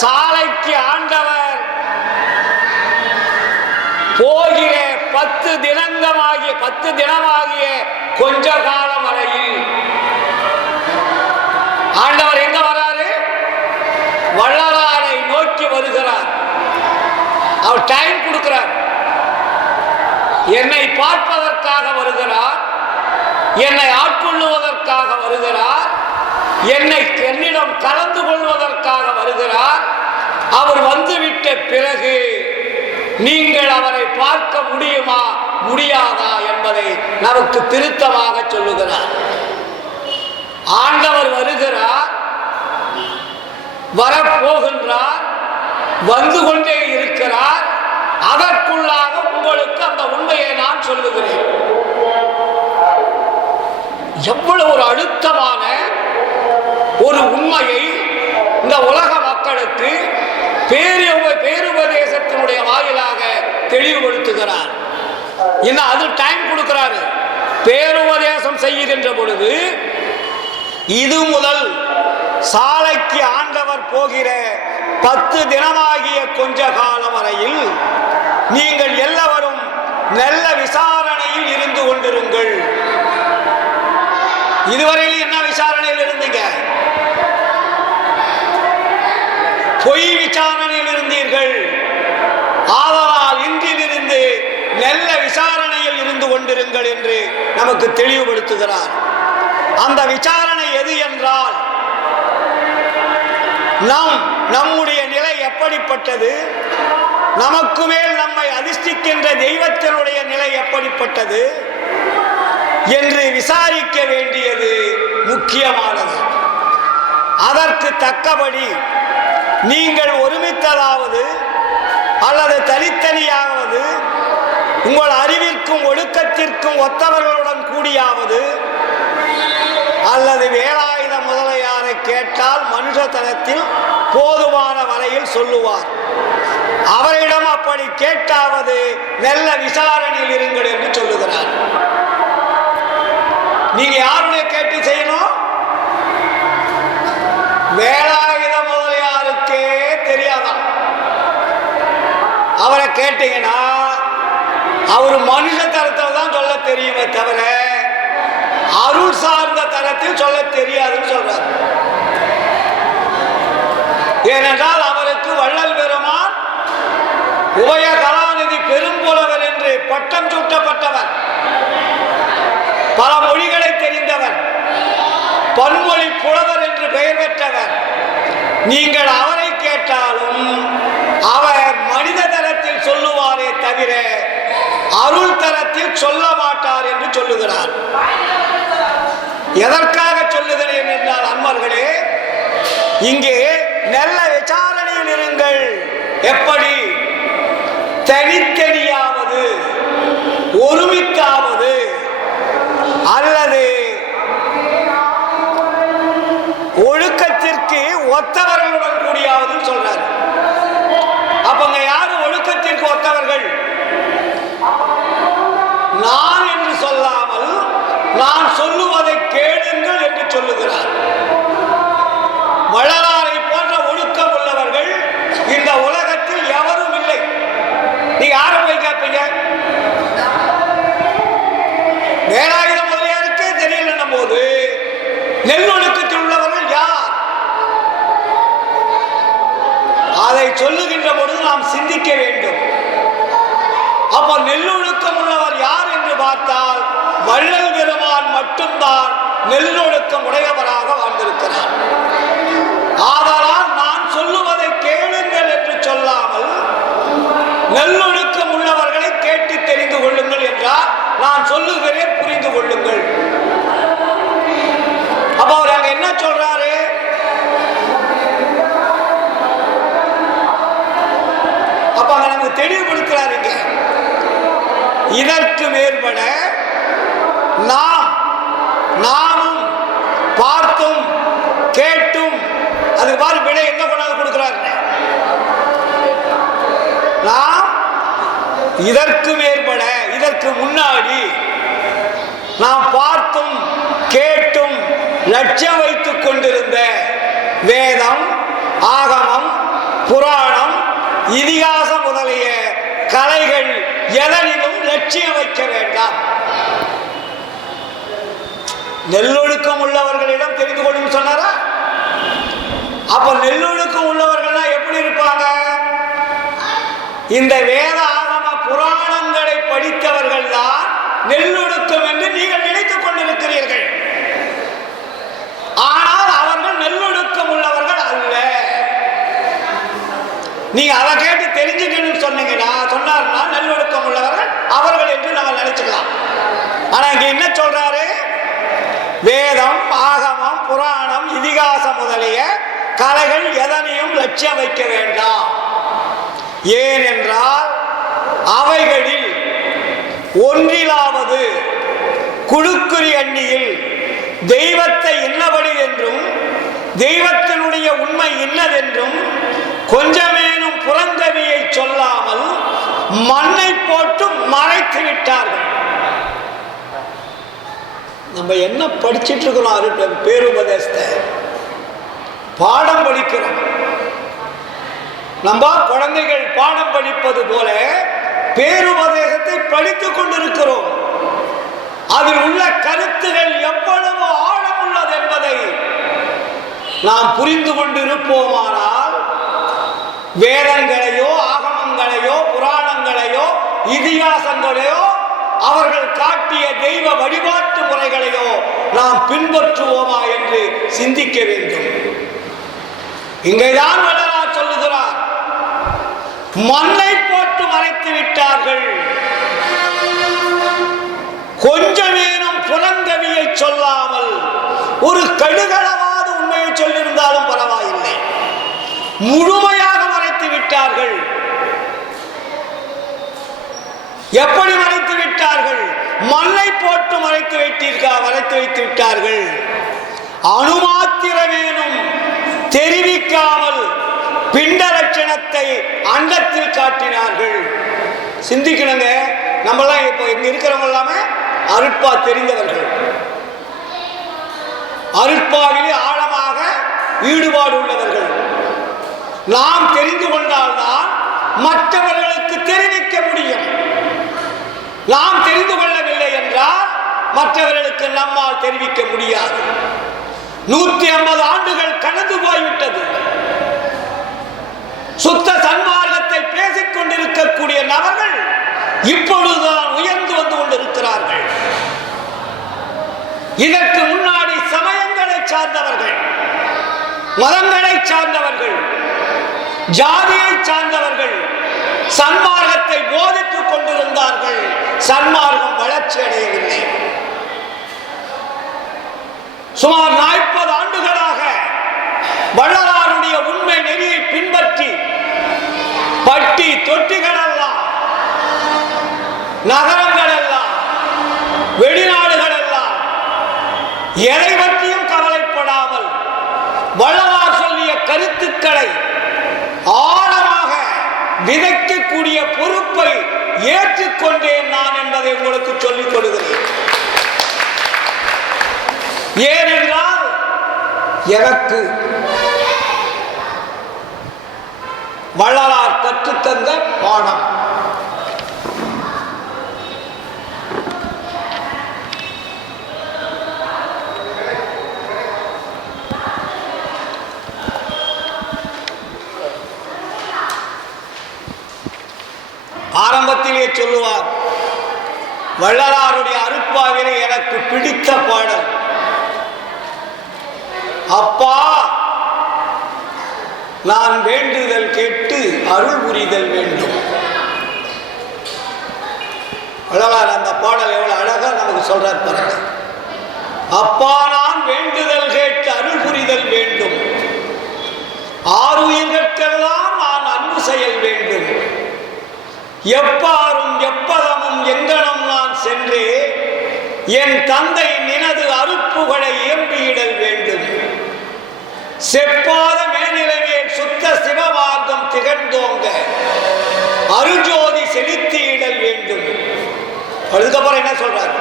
சாலைக்கு ஆண்டவர் போகிற 10 தினமாகிய கொஞ்ச காலம் வரையில் ஆண்டவர் எங்க வராரு? வள்ளலாரை நோக்கி வருகிறார். அவர் டைம் கொடுக்கிறார். என்னை பார்ப்பதற்காக வருகிறார், என்னை ஆட்கொள்ளுவதற்காக வருகிறார், என்னிடம் கலந்து கொள்வதற்காக வருகிறார். அவர் வந்துவிட்ட பிறகு நீங்கள் அவரை பார்க்க முடியுமா முடியாதா என்பதை நமக்கு திருத்தமாக சொல்லுகிறார். ஆண்டவர் வருகிறார், வரப்போகின்றார், வந்து கொண்டே இருக்கிறார். அதற்குள்ளாக உங்களுக்கு அந்த உண்மையை நான் சொல்லுகிறேன். எவ்வளவு ஒரு அழுத்தமான ஒரு உண்மையை இந்த உலக மக்களுக்கு பேருபதேசத்தினுடைய வாயிலாக தெளிவுபடுத்துகிறார். இன்னும் அது டைம் கொடுக்கிறாரு. பேருபதேசம் செய்கின்ற பொழுது, இது முதல் சாலைக்கு ஆண்டவர் போகிற 10 தினமாகிய கொஞ்ச காலம் வரையில் நீங்கள் எல்லாரும் நல்ல விசாரணையில் இருந்து கொண்டிருங்கள். இதுவரையில் என்ன விசாரணையில் இருந்தீங்க? பொய் விசாரணையில் இருந்தீர்கள். ஆதலால் இன்றிலிருந்து நல்ல விசாரணையில் இருந்து கொண்டிருங்கள் என்று நமக்கு தெளிவுபடுத்துகிறார். அந்த விசாரணை எது என்றால், நம்முடைய நிலை எப்படிப்பட்டது, நமக்கு மேல் நம்மை அதிஷ்டிக்கின்ற தெய்வத்தினுடைய நிலை எப்படிப்பட்டது என்று விசாரிக்க வேண்டியது முக்கியமானது. அதற்கு தக்கபடி நீங்கள் ஒருமித்தலாவது அல்லது தனித்தனியாவது, உங்கள் அறிவிற்கும் ஒழுக்கத்திற்கும் ஒத்தவர்களுடன் கூடியாவது, அல்லது வேலாயுத முதலையாரை கேட்டால் மனுஷத்தனத்தில் போதுமான வரையில் சொல்லுவார். அவரிடம் அப்படி கேட்டாவது நல்ல விசாரணையில் இருங்கள் என்று சொல்லுகிறார். நீங்க யாருடைய கேட்டு செய்யணும்? வேலாயுத முதலியாருக்கே தெரியாதான். அவரை கேட்டீங்கன்னா அவர் மனுஷ தரத்தில் தான் சொல்ல தெரியுமே தவிர அருள் சார்ந்த தரத்தில் சொல்ல தெரியாதுன்னு சொல்றார். ஏனென்றால் அவருக்கு வள்ளல் பெருமான் உபய கலாநிதி பெரும்புலவர் என்று பட்டம் சூட்டப்பட்டவர், பல மொழிகளை தெரிந்தவர், பன்மொழி புலவர் என்று பெயர் பெற்றவர். நீங்கள் அவரை கேட்டாலும் அவர் மனித தரத்தில் சொல்லுவாரே தவிர அருள் தரத்தில் சொல்ல மாட்டார் என்று சொல்லுகிறார். எதற்காக சொல்லுகிறேன் என்றால் அன்பர்களே, இங்கே நல்ல விசாரணையில் இருங்கள். எப்படி தனித்தனியாவது ஒருமித்தாவது அல்லது ஒழுக்கத்திற்கு ஒத்தவர்களுடன் கூடியாவது சொல்றார். அப்பங்க யாரு ஒழுக்கத்திற்கு ஒத்தவர்கள்? நான் என்று சொல்லாமல் நான் சொல்லுவதை கேளுங்கள் என்று சொல்லுகிறார். வள்ளலாரை போன்ற ஒழுக்கம் உள்ளவர்கள் இந்த உலகத்தில் எவரும் இல்லை. நீங்க யாரை போய் கேட்பீங்க? வேலாயுத முதலியாருக்கே தெரியல போது நெல்லொழுக்கத்தில் உள்ளவர்கள் யார்? அதை சொல்லுகின்ற பொழுது நாம் சிந்திக்க வேண்டும். அப்போ நெல்லொழுக்கம் உள்ளவர் யார் என்று பார்த்தால் வள்ளல் பெருமான் மட்டும்தான் நெல்லொழுக்கம் உடையவராக வாழ்ந்திருக்கிறார். ஆதலால் நான் சொல்லுவதை கேளுங்கள் என்று சொல்லாமல் நல்லொழுக்கம் உள்ளவர்களை கேட்டு தெரிந்து கொள்ளுங்கள் என்றால் நான் சொல்லுகிறேன், புரிந்து கொள்ளுங்கள். அப்ப அவர் அங்க என்ன சொல்றாரு? அப்ப அங்க நமக்கு தெளிவுபடுத்துறாரு. இதற்கு மேற்பட நாமும் பார்த்தும் கேட்டும் அதுக்கு பாரு விடை என்ன கொண்டாந்து கொடுக்கிறார். நாம் இதற்கு மேற்பட இதற்கு முன்னாடி நாம் பார்த்தும் கேட்டும் லட்சியம் வைத்துக் கொண்டிருந்த வேதம், ஆகமம், புராணம், இதிகாசம் முதலிய கலைகள் எதனிலும் லட்சியம் வைக்க வேண்டாம். நெல்லொழுக்கம் உள்ளவர்களிடம் தெரிந்து கொள்ளும் சொன்னாரா? அப்ப நெல்லொழுக்கம் உள்ளவர்கள்னா எப்படி இருப்பாங்க? இந்த வேத ஆகம புராணங்களை படித்தவர்கள் தான் நெல்லொழுக்கம் என்று நீங்கள் நினைத்துக் கொண்டிருக்கிறீர்கள். ஆனால் அவர்கள் நெல்லொழுக்கம் உள்ளவர்கள் அல்ல. நீங்க அதை கேட்டு தெரிஞ்சுக்கணும்னு சொன்னார்னா நல்லொழுக்கம் உள்ளவர்கள் அவர்கள் என்று நம்ம நினைச்சுக்கலாம். ஆனா இங்க என்ன சொல்றாரு? வேதம், ஆகமம், புராணம், இதிகாசம் முதலிய கலைகள் எதனையும் லட்சியம் வைக்க வேண்டாம். ஏனென்றால் அவைகளில் ஒன்றிலாவது குழுக்குறி அண்ணியில் தெய்வத்தை இன்னபடி என்றும் தெய்வத்தினுடைய உண்மை இன்னதென்றும் கொஞ்சமேனும் புறங்கவியை சொல்லாமல் மண்ணை போட்டு மறைத்து விட்டார்கள். நம்ம என்ன படிச்சிட்டு இருக்கிறோம்? பேருபதேசத்தை பாடம் படிக்கிறோம். நம்ம குழந்தைகள் பாடம் படிப்பது போல பேருபதேசத்தை படித்துக் கொண்டிருக்கிறோம். அதில் உள்ள கருத்துகள் எவ்வளவு ஆழம் உள்ளது என்பதை நாம் புரிந்து கொண்டிருப்போமானால் வேதங்களையோ ஆகமங்களையோ புராணங்களையோ இதிகாசங்களையோ அவர்கள் காட்டிய தெய்வ வழிபாட்டு முறைகளையோ நாம் பின்பற்றுவோமா என்று சிந்திக்க வேண்டும். இங்கேதான் வள்ளலார் சொல்லுகிறார், மண்ணை போட்டு மறைத்து விட்டார்கள். கொஞ்சமேனும் புறங்கவியை சொல்லாமல் ஒரு கடுகளவாத உண்மையை சொல்லியிருந்தாலும் பரவாயில்லை, முழுமையாக மறைத்து விட்டார்கள். எப்படி மறைத்து விட்டார்கள்? மண்ணை போட்டு மறைத்து வைத்து விட்டார்கள். அணுமாத்திரமேனும் தெரிவிக்காமல் பிண்ட லட்சணத்தை அண்டத்தில் காட்டினார்கள். சிந்திக்கணுங்க. நம்மளாம் இப்போ இங்க இருக்கிறவங்க எல்லாமே அருட்பா தெரிந்தவர்கள், அருட்பாவிலே ஆழமாக ஈடுபாடு உள்ளவர்கள். நாம் தெரிந்து கொண்டால்தான் மற்றவர்களுக்கு தெரிவிக்க முடியும். நாம் தெரிந்து கொள்ளவில்லை என்றால் மற்றவர்களுக்கு நம்மால் தெரிவிக்க முடியாது. 150 ஆண்டுகள் கடந்து போய்விட்டது. சுத்த சன்மார்க்கத்தை பேசிக் கொண்டிருக்கக்கூடிய நபர்கள் இப்பொழுதுதான் உயர்ந்து வந்து கொண்டிருக்கிறார்கள். இதற்கு முன்னாடி சமயங்களை சார்ந்தவர்கள், மதங்களை சார்ந்தவர்கள், ஜாதியை சார்ந்தவர்கள் சன்மார்க்கத்தை போதித்துக் கொண்டிருந்தார்கள். சன்மார்க்கம் வளர்ச்சி அடையவில்லை. சுமார் 40 ஆண்டுகளாக வள்ளலாருடைய உண்மை நெறியை பின்பற்றி பட்டி தொட்டிகள் எல்லாம், நகரங்கள் எல்லாம், வெளிநாடுகள் எல்லாம் எதை பற்றியும் கவலைப்படாமல் வள்ளலார் சொல்லிய கருத்துக்களை ஆழமாக விதைக்கக்கூடிய பொறுப்பை ஏற்றுக்கொண்டேன் நான் என்பதை உங்களுக்கு சொல்லிக் கொடுக்கிறேன். ஏனென்றால் எனக்கு வள்ளலார் கற்றுத்தந்த பாடம். ஆரம்பத்திலே சொல்லுவார், வள்ளலாருடைய அருட்பாவிலே எனக்கு பிடித்த பாடல், அப்பா நான் வேண்டுதல் கேட்டு அருள் புரிதல் வேண்டும். வள்ளலார் அந்த பாடல் எவ்வளவு அழகா நமக்கு சொல்றார் பாருங்க. அப்பா நான் வேண்டுதல் கேட்டு அருள் புரிதல் வேண்டும், ஆறுயிர்கெல்லாம் நான் அன்பு செயல் வேண்டும், எப்பாரும் எப்பதமும் எங்கனம் நான் சென்றே என் தந்தை நினது அருட்புகழை இயம்பியிடல் வேண்டும், செப்பாத மேனிலவே சுத்த சிவமார்க்கம் திகழ்ந்தோங்க அருஜோதி செலுத்தியிடல் வேண்டும். அதுக்கப்புறம் என்ன சொல்றார்?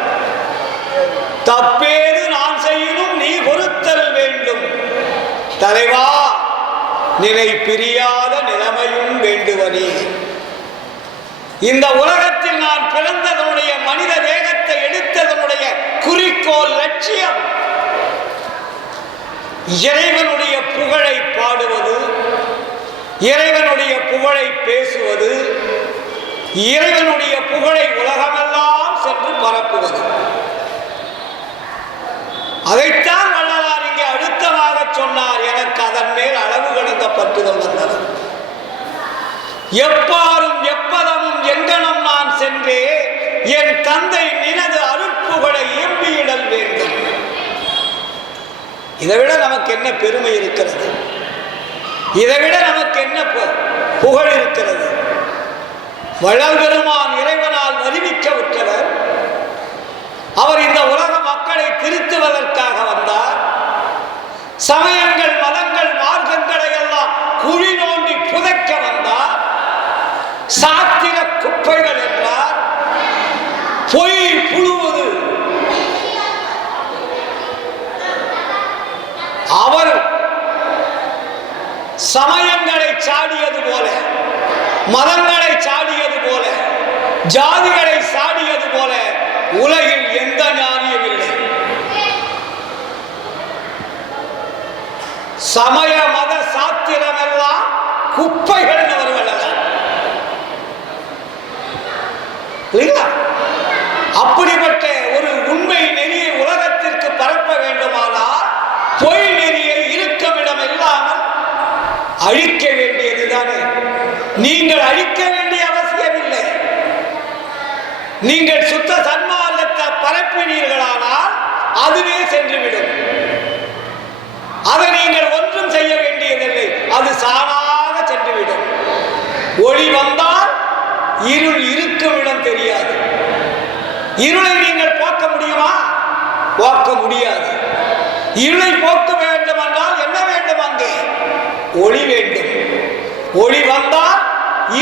தப்பேது நான் செய்யணும் நீ பொறுத்தல் வேண்டும், தலைவா நிலை பிரியாத நிலைமையும் வேண்டுவனே. இந்த உலகத்தில் நான் பிறந்ததனுடைய மனித தேகத்தை எடுத்ததனுடைய குறிக்கோள், லட்சியம் இறைவனுடைய புகழை பாடுவது, இறைவனுடைய புகழை பேசுவது, இறைவனுடைய புகழை உலகமெல்லாம் சென்று பரப்புவது. அதைத்தான் வள்ளலார் இங்கே அழுத்தமாக சொன்னார். எனக்கு அதன் மேல் அளவு கடந்த பற்றுதல் வந்தது. எப்பாரும் எப்பதமும் எங்கனம் நான் சென்றே என் தந்தை நினது அருட்புகழை இயம்பியிடல் வேண்டும். இதைவிட நமக்கு என்ன பெருமை இருக்கிறது? இதைவிட நமக்கு என்ன புகழ் இருக்கிறது? வள்ளல் பெருமான் இறைவனால் வருவிக்க உற்றவர். அவர் இந்த உலக மக்களை திருத்துவதற்காக வந்தார். சமயங்கள், மதங்கள், மார்க்கங்களை எல்லாம் குழி நோண்டி புதைக்க வந்தார். சாத்திர குப்பைகள் என்றார். பொய் புழுவது. அவர் சமயங்களை சாடியது போல, மதங்களை சாடியது போல, ஜாதிகளை சாடியது போல உலகில் எந்த ஞானியும் இல்லை. சமய மத சாத்திரம் எல்லாம் குப்பைகள் அவர்கள் இல்லையா? அப்படிப்பட்ட ஒரு உண்மை நெறியை உலகத்திற்கு பரப்ப வேண்டுமானால் பொய் நெறியை இருக்கமிடம் இல்லாமல் அழிக்க வேண்டியதுதானே. நீங்கள் அழிக்க வேண்டிய அவசியம் இல்லை. நீங்கள் சுத்த சன்மார்க்கத்தை பரப்பினீர்களானால் அதுவே சென்றுவிடும். அதை நீங்கள் ஒன்றும் செய்ய வேண்டியதில்லை. அது சாணாக சென்றுவிடும். ஒளி வந்தால் இருள் இருக்கும் இடம் தெரியாது. இருளை நீங்கள் போக்க முடியுமா? போக்க முடியாது. இருளை போக்க வேண்டும் என்றால் என்ன வேண்டும்? அங்கே ஒளி வேண்டும். ஒளி வந்தால்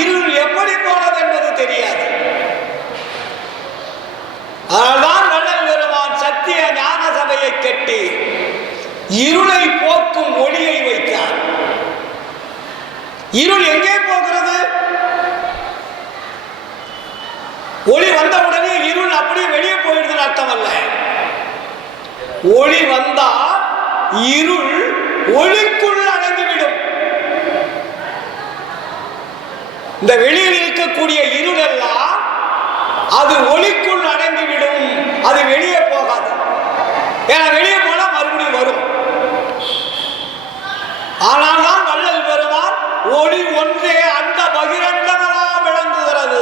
இருள் எப்படி போனது என்பது தெரியாது. அதனால்தான் வள்ளல் பெருமான் சத்திய ஞான சபையை கட்டி இருளை போக்கும் ஒளியை வைத்தார். இருள் எங்கே போகிறது? ஒளி வந்தவுடனே மறுபடியும் வெளியே போயிடுதுன்னு அர்த்தம் அல்ல. ஒளி வந்தால் இருள் ஒளிக்குள் அடங்கிவிடும். இந்த வெளியில் இருக்கக்கூடிய இருள் எல்லாம் அது ஒளிக்குள் அடங்கிவிடும். அது வெளியே போகாது. ஏன்னா வெளியே போனா மறுபடியும் வரும். ஆனால் தான் வள்ளல் பெருமான் ஒளி ஒன்றே அந்த பகிரண்டமெல்லாம் விளங்குகிறது.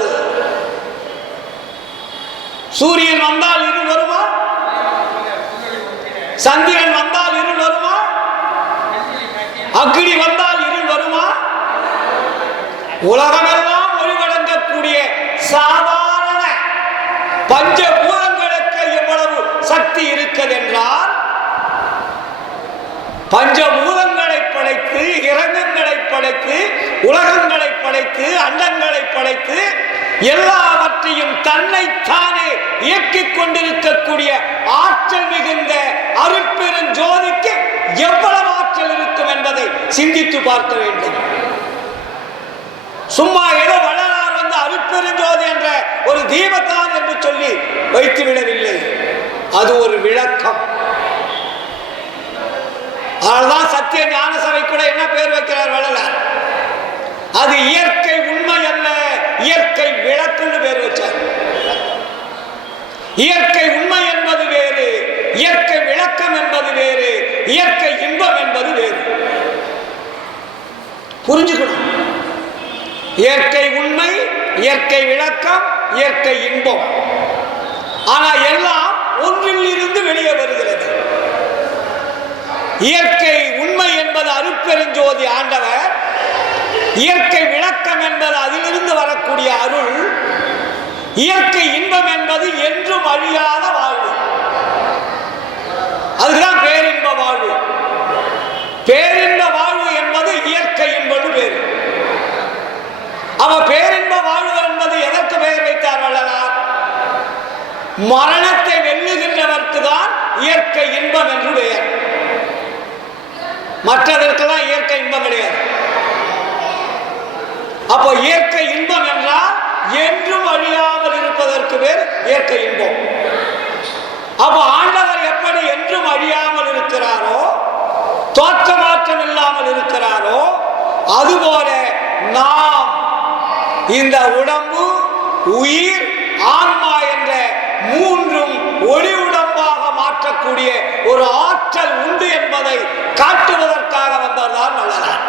சூரியன் வந்தால் இருள் வருமா? சந்திரன் வந்தால் இருள் வருமா? அக்னி வந்தால் இருள் வருமா? உலகமெல்லாம் ஒளி வழங்கக்கூடிய சாதாரண பஞ்சபூதங்களுக்கு எவ்வளவு சக்தி இருக்கிறது என்றால், பஞ்சபூதங்களை படைத்து, இரங்கங்களை படைத்து, உலகங்களை படைத்து, அண்டங்களை படைத்து, எல்லாவற்றையும் தன்னைத்தானே இயக்கிக் கொண்டிருக்கக்கூடிய ஆற்றல் மிகுந்த அருட்பெரும் ஜோதிக்கு எவ்வளவு ஆற்றல் இருக்கும் என்பதை சிந்தித்து பார்க்க வேண்டும். சும்மா ஏதோ வள்ளலார் வந்து அருட்பெருஞ்சோதி என்ற ஒரு தீபத்தான் என்று சொல்லி வைத்துவிடவில்லை. அது ஒரு விளக்கம். அதனால்தான் சத்திய ஞான சபை கூட என்ன பேர் வைக்கிறார் வள்ளலார்? அது இயற்கை உண்மை அல்ல, இயற்கை விளக்குன்னு பேர் வச்சார். இயற்கை உண்மை என்பது வேறு, இயற்கை விளக்கம் என்பது வேறு, இயற்கை இன்பம் என்பது வேறு. புரிஞ்சுக்கணும். இயற்கை உண்மை, இயற்கை விளக்கம், இயற்கை இன்பம். ஆனா எல்லாம் ஒன்றில் இருந்து வெளியே வருகிறது. இயற்கை உண்மை என்பது அருட்பெருஞ்சோதி ஆண்டவர், இயற்கை விளக்கம் என்பது அதிலிருந்து வரக்கூடிய அருள், இயற்கை இன்பம் என்பது என்றும் அழியாத வாழ்வு. அதுதான் பேரின்ப வாழ்வு. பேரின்ப வாழ்வு என்பது இயற்கை என்பது பேரு. அவ பேரின்ப வாழ்வு என்பது எதற்கு பெயர் வைத்தார் வள்ளலார்? மரணத்தை வெல்லுகின்றவர்க்கு தான் இயற்கை இன்பம் என்று பெயர். மற்றதற்கெல்லாம் இயற்கை இன்பம் கிடையாது. அப்போ இயற்கை இன்பம் என்றால் என்றும் அழியாமல் இருப்பதற்கு பேர் இயற்கை இன்பம். அப்போ ஆண்டவர் எப்படி என்றும் அழியாமல் இருக்கிறாரோ, தோற்ற மாற்றம் இல்லாமல் இருக்கிறாரோ, அதுபோல நாம் இந்த உடம்பு, உயிர், ஆன்மா என்ற மூன்றும் ஒளி உடம்பாக மாற்றக்கூடிய ஒரு ஆற்றல் உண்டு என்பதை காட்டுவதற்காக வந்ததுதான் வள்ளலார்.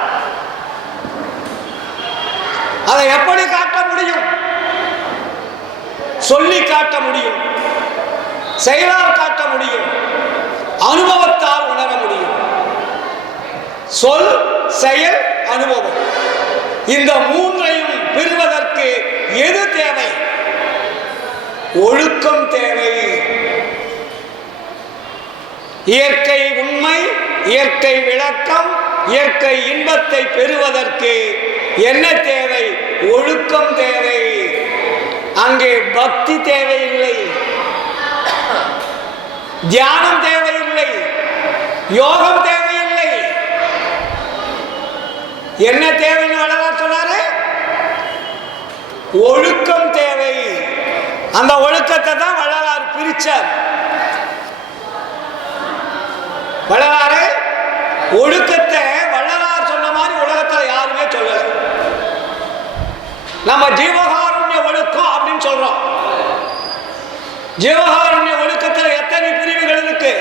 அதை எப்படி காட்ட முடியும்? சொல்லி காட்ட முடியும், செயலால் காட்ட முடியும், அனுபவத்தால் உணர முடியும். சொல், செயல், அனுபவம், இந்த மூன்றையும் பெறுவதற்கு எது தேவை? ஒழுக்கம் தேவை. இயற்கை உண்மை, இயற்கை விளக்கம், இயற்கை இன்பத்தை பெறுவதற்கு என்ன தேவை? ஒழுக்கம் தேவை. அங்கே பக்தி தேவையில்லை, தியானம் தேவையில்லை, யோகம் தேவையில்லை. என்ன தேவைன்னு வள்ளலார் சொன்னாரு? ஒழுக்கம் தேவை. அந்த ஒழுக்கத்தை தான் வள்ளலார் பிரிச்சார். வள்ளலாறு ஒழுக்கத்தை வள்ளலார் சொன்ன மாதிரி உலகத்துல யாருமே சொல்லல. நம்ம ஜீவகாருண்ய ஒழுக்கம் அப்படின்னு சொல்றோம். ஜீவகாருண்ய ஒழுக்கத்தில் எத்தனை பிரிவுகள் இருக்கு?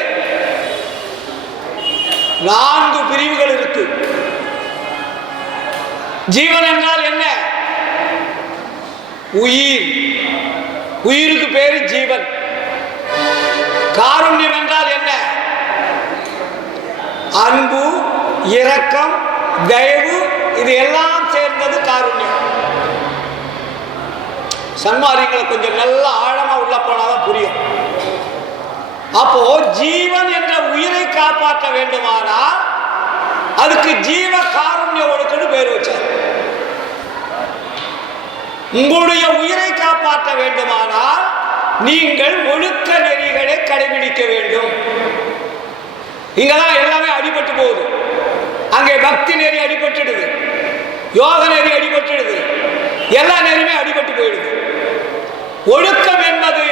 4 பிரிவுகள் இருக்கு. ஜீவன் என்றால் என்ன? உயிர். உயிருக்கு பேரு ஜீவன். காருண்யம் என்றால் என்ன? அன்பு, இரக்கம், தயவு, இது எல்லாம் சேர்ந்தது காருண்யம். சன்மார்க்கங்களை கொஞ்சம் நல்லா ஆழமா உள்ள போனாதான் புரியும். அப்போ ஜீவன் என்ற உயிரை காப்பாற்ற வேண்டுமானால் அதுக்கு ஜீவ காருண்ய ஒழுக்கம்னு பேர் வச்சார். உங்களுடைய உயிரை காப்பாற்ற வேண்டுமானால் நீங்கள் ஒழுக்க நெறிகளை கடைபிடிக்க வேண்டும். இங்கதான் எல்லாமே அடிபட்டு போகுது. அங்கே பக்தி நெறி அடிபட்டுடுது, யோக நெறி அடிபட்டுடுது, எல்லா நெறியுமே அடிபட்டு போயிடுது. ஒழுக்கம் என்பது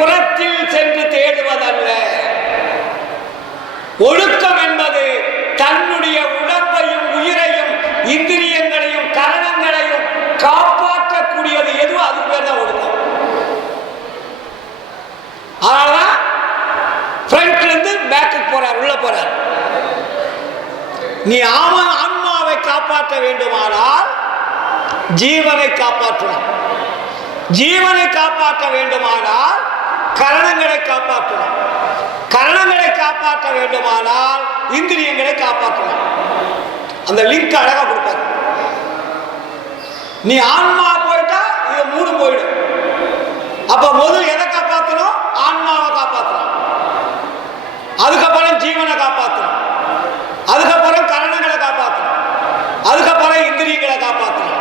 புறத்தில் சென்று தேடுவதல்ல. ஒழுக்கம் என்பது தன்னுடைய உடம்பையும் உயிரையும் இந்திரியங்களையும் கரணங்களையும் காப்பாற்றக்கூடியது எதுவும் அது பேர் தான் ஒழுக்கம். அதனாலதான் ஃப்ரண்ட்ல இருந்து பேக்குக்கு போறார், உள்ள போறார். நீ ஆன்மாவை காப்பாற்ற வேண்டுமானால் ஜீவனை காப்பாற்றணும். ஜீவனை காப்பாற்ற வேண்டுமானால் கரணங்களை காப்பாற்றணும். கரணங்களை காப்பாற்ற வேண்டுமானால் இந்திரியங்களை காப்பாற்றணும். அந்த லிங்க் அழகா கொடுப்பாரு. நீ ஆன்மா போயிட்டா இது மூணு போயிடும். அப்ப முதல் எதை காப்பாற்றணும்? ஆன்மாவை காப்பாற்றணும். அதுக்கப்புறம் ஜீவனை காப்பாற்றணும். அதுக்கப்புறம் கரணங்களை காப்பாற்றணும். அதுக்கப்புறம் இந்திரியங்களை காப்பாற்றணும்.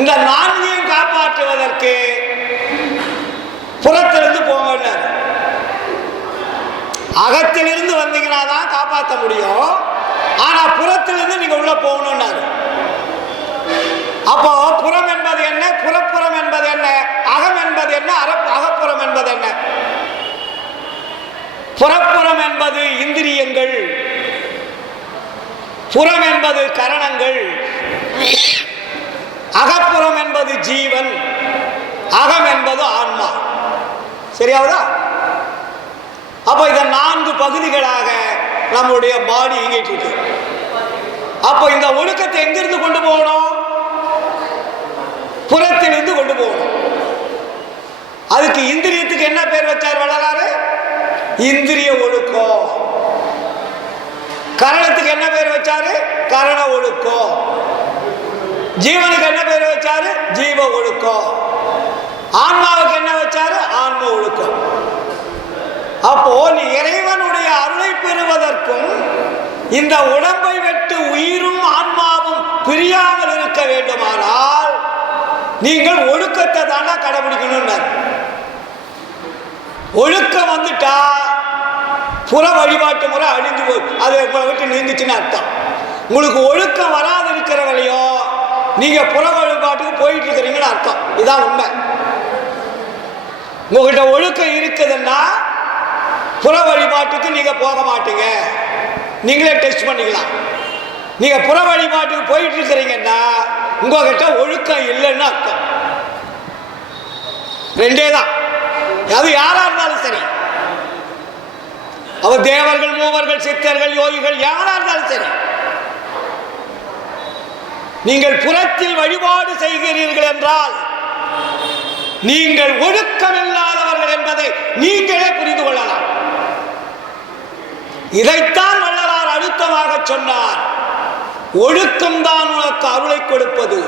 இந்த நான்கையும் காப்பாற்றுவதற்கு புறத்திலிருந்து போங்க. அகத்திலிருந்து வந்தீங்கன்னா தான் காப்பாற்ற முடியும். ஆனா புறத்திலிருந்து நீங்க உள்ள போகணும்னாரு. அப்போ புறம் என்பது என்ன, புறப்புறம் என்பது என்ன, அகம் என்பது என்ன, அகப்புறம் என்பது என்ன? புறப்புறம் என்பது இந்திரியங்கள், புறம் என்பது கரணங்கள், அகப்புறம் என்பது ஜீவன், அகம் என்பது ஆன்மா. சரியாவதா? அப்போ இத 4 பகுதிகளாக நம்முடைய பாடி இயங்கிட்டு இருக்கு. அப்போ இந்த ஒழுக்கத்தை எங்கிருந்து கொண்டு போகணும்? புறத்திலிருந்து கொண்டு போகணும். அதுக்கு இந்திரியத்துக்கு என்ன பேர் வச்சார் வள்ளலாரு? இந்திரிய ஒழுக்கம். கரணத்துக்கு என்ன பேர் வச்சாரு? கரண ஒழுக்கம். ஜீவனுக்கு என்ன பேர் வச்சாரு? ஜீவ ஒழுக்கம். ஆன்மாவுக்கு என்ன வச்சாரு? ஆன்ம ஒழுக்கம். அப்போ நீ இறைவனுடைய அருளை பெறுவதற்கும் இந்த உடம்பை விட்டு உயிரும் ஆன்மாவும் பிரியாமல் இருக்க வேண்டுமானால் நீங்கள் ஒழுக்கத்தை தானே கடைபிடிக்கணும். ஒழுக்கம் வந்துட்டா புற வழிபாட்டு முறை அழிஞ்சு போய் அது உங்களை விட்டு நீங்குச்சுன்னு அர்த்தம். உங்களுக்கு ஒழுக்கம் வராது இருக்கிறவரையோ நீங்க புற வழிபாட்டுக்கு போயிட்டு இருக்கிறீங்கன்னு அர்த்தம். இதான் உண்மை. உங்ககிட்ட ஒழுக்கம் இருக்குதுன்னா புற வழிபாட்டுக்கு நீங்க போக மாட்டீங்க. நீங்களே டெஸ்ட் பண்ணிக்கலாம். நீங்க புற வழிபாட்டுக்கு போயிட்டு இருக்கிறீங்கன்னா உங்ககிட்ட ஒழுக்கம் இல்லைன்னு அர்த்தம். ரெண்டே தான். அது யாரா இருந்தாலும் சரி, அவர் தேவர்கள், மூவர்கள், சித்தர்கள், யோகிகள், யாரா இருந்தாலும் சரி, நீங்கள் புறத்தில் வழிபாடு செய்கிறீர்கள் என்றால் நீங்கள் ஒழுக்கம் இல்லாதவர்கள் என்பதை நீங்களே புரிந்து கொள்ளலாம். இதைத்தான் வள்ளலார் அழுத்தமாக சொன்னார். ஒழுக்கம்தான் உனக்கு அருளை கொடுப்பது,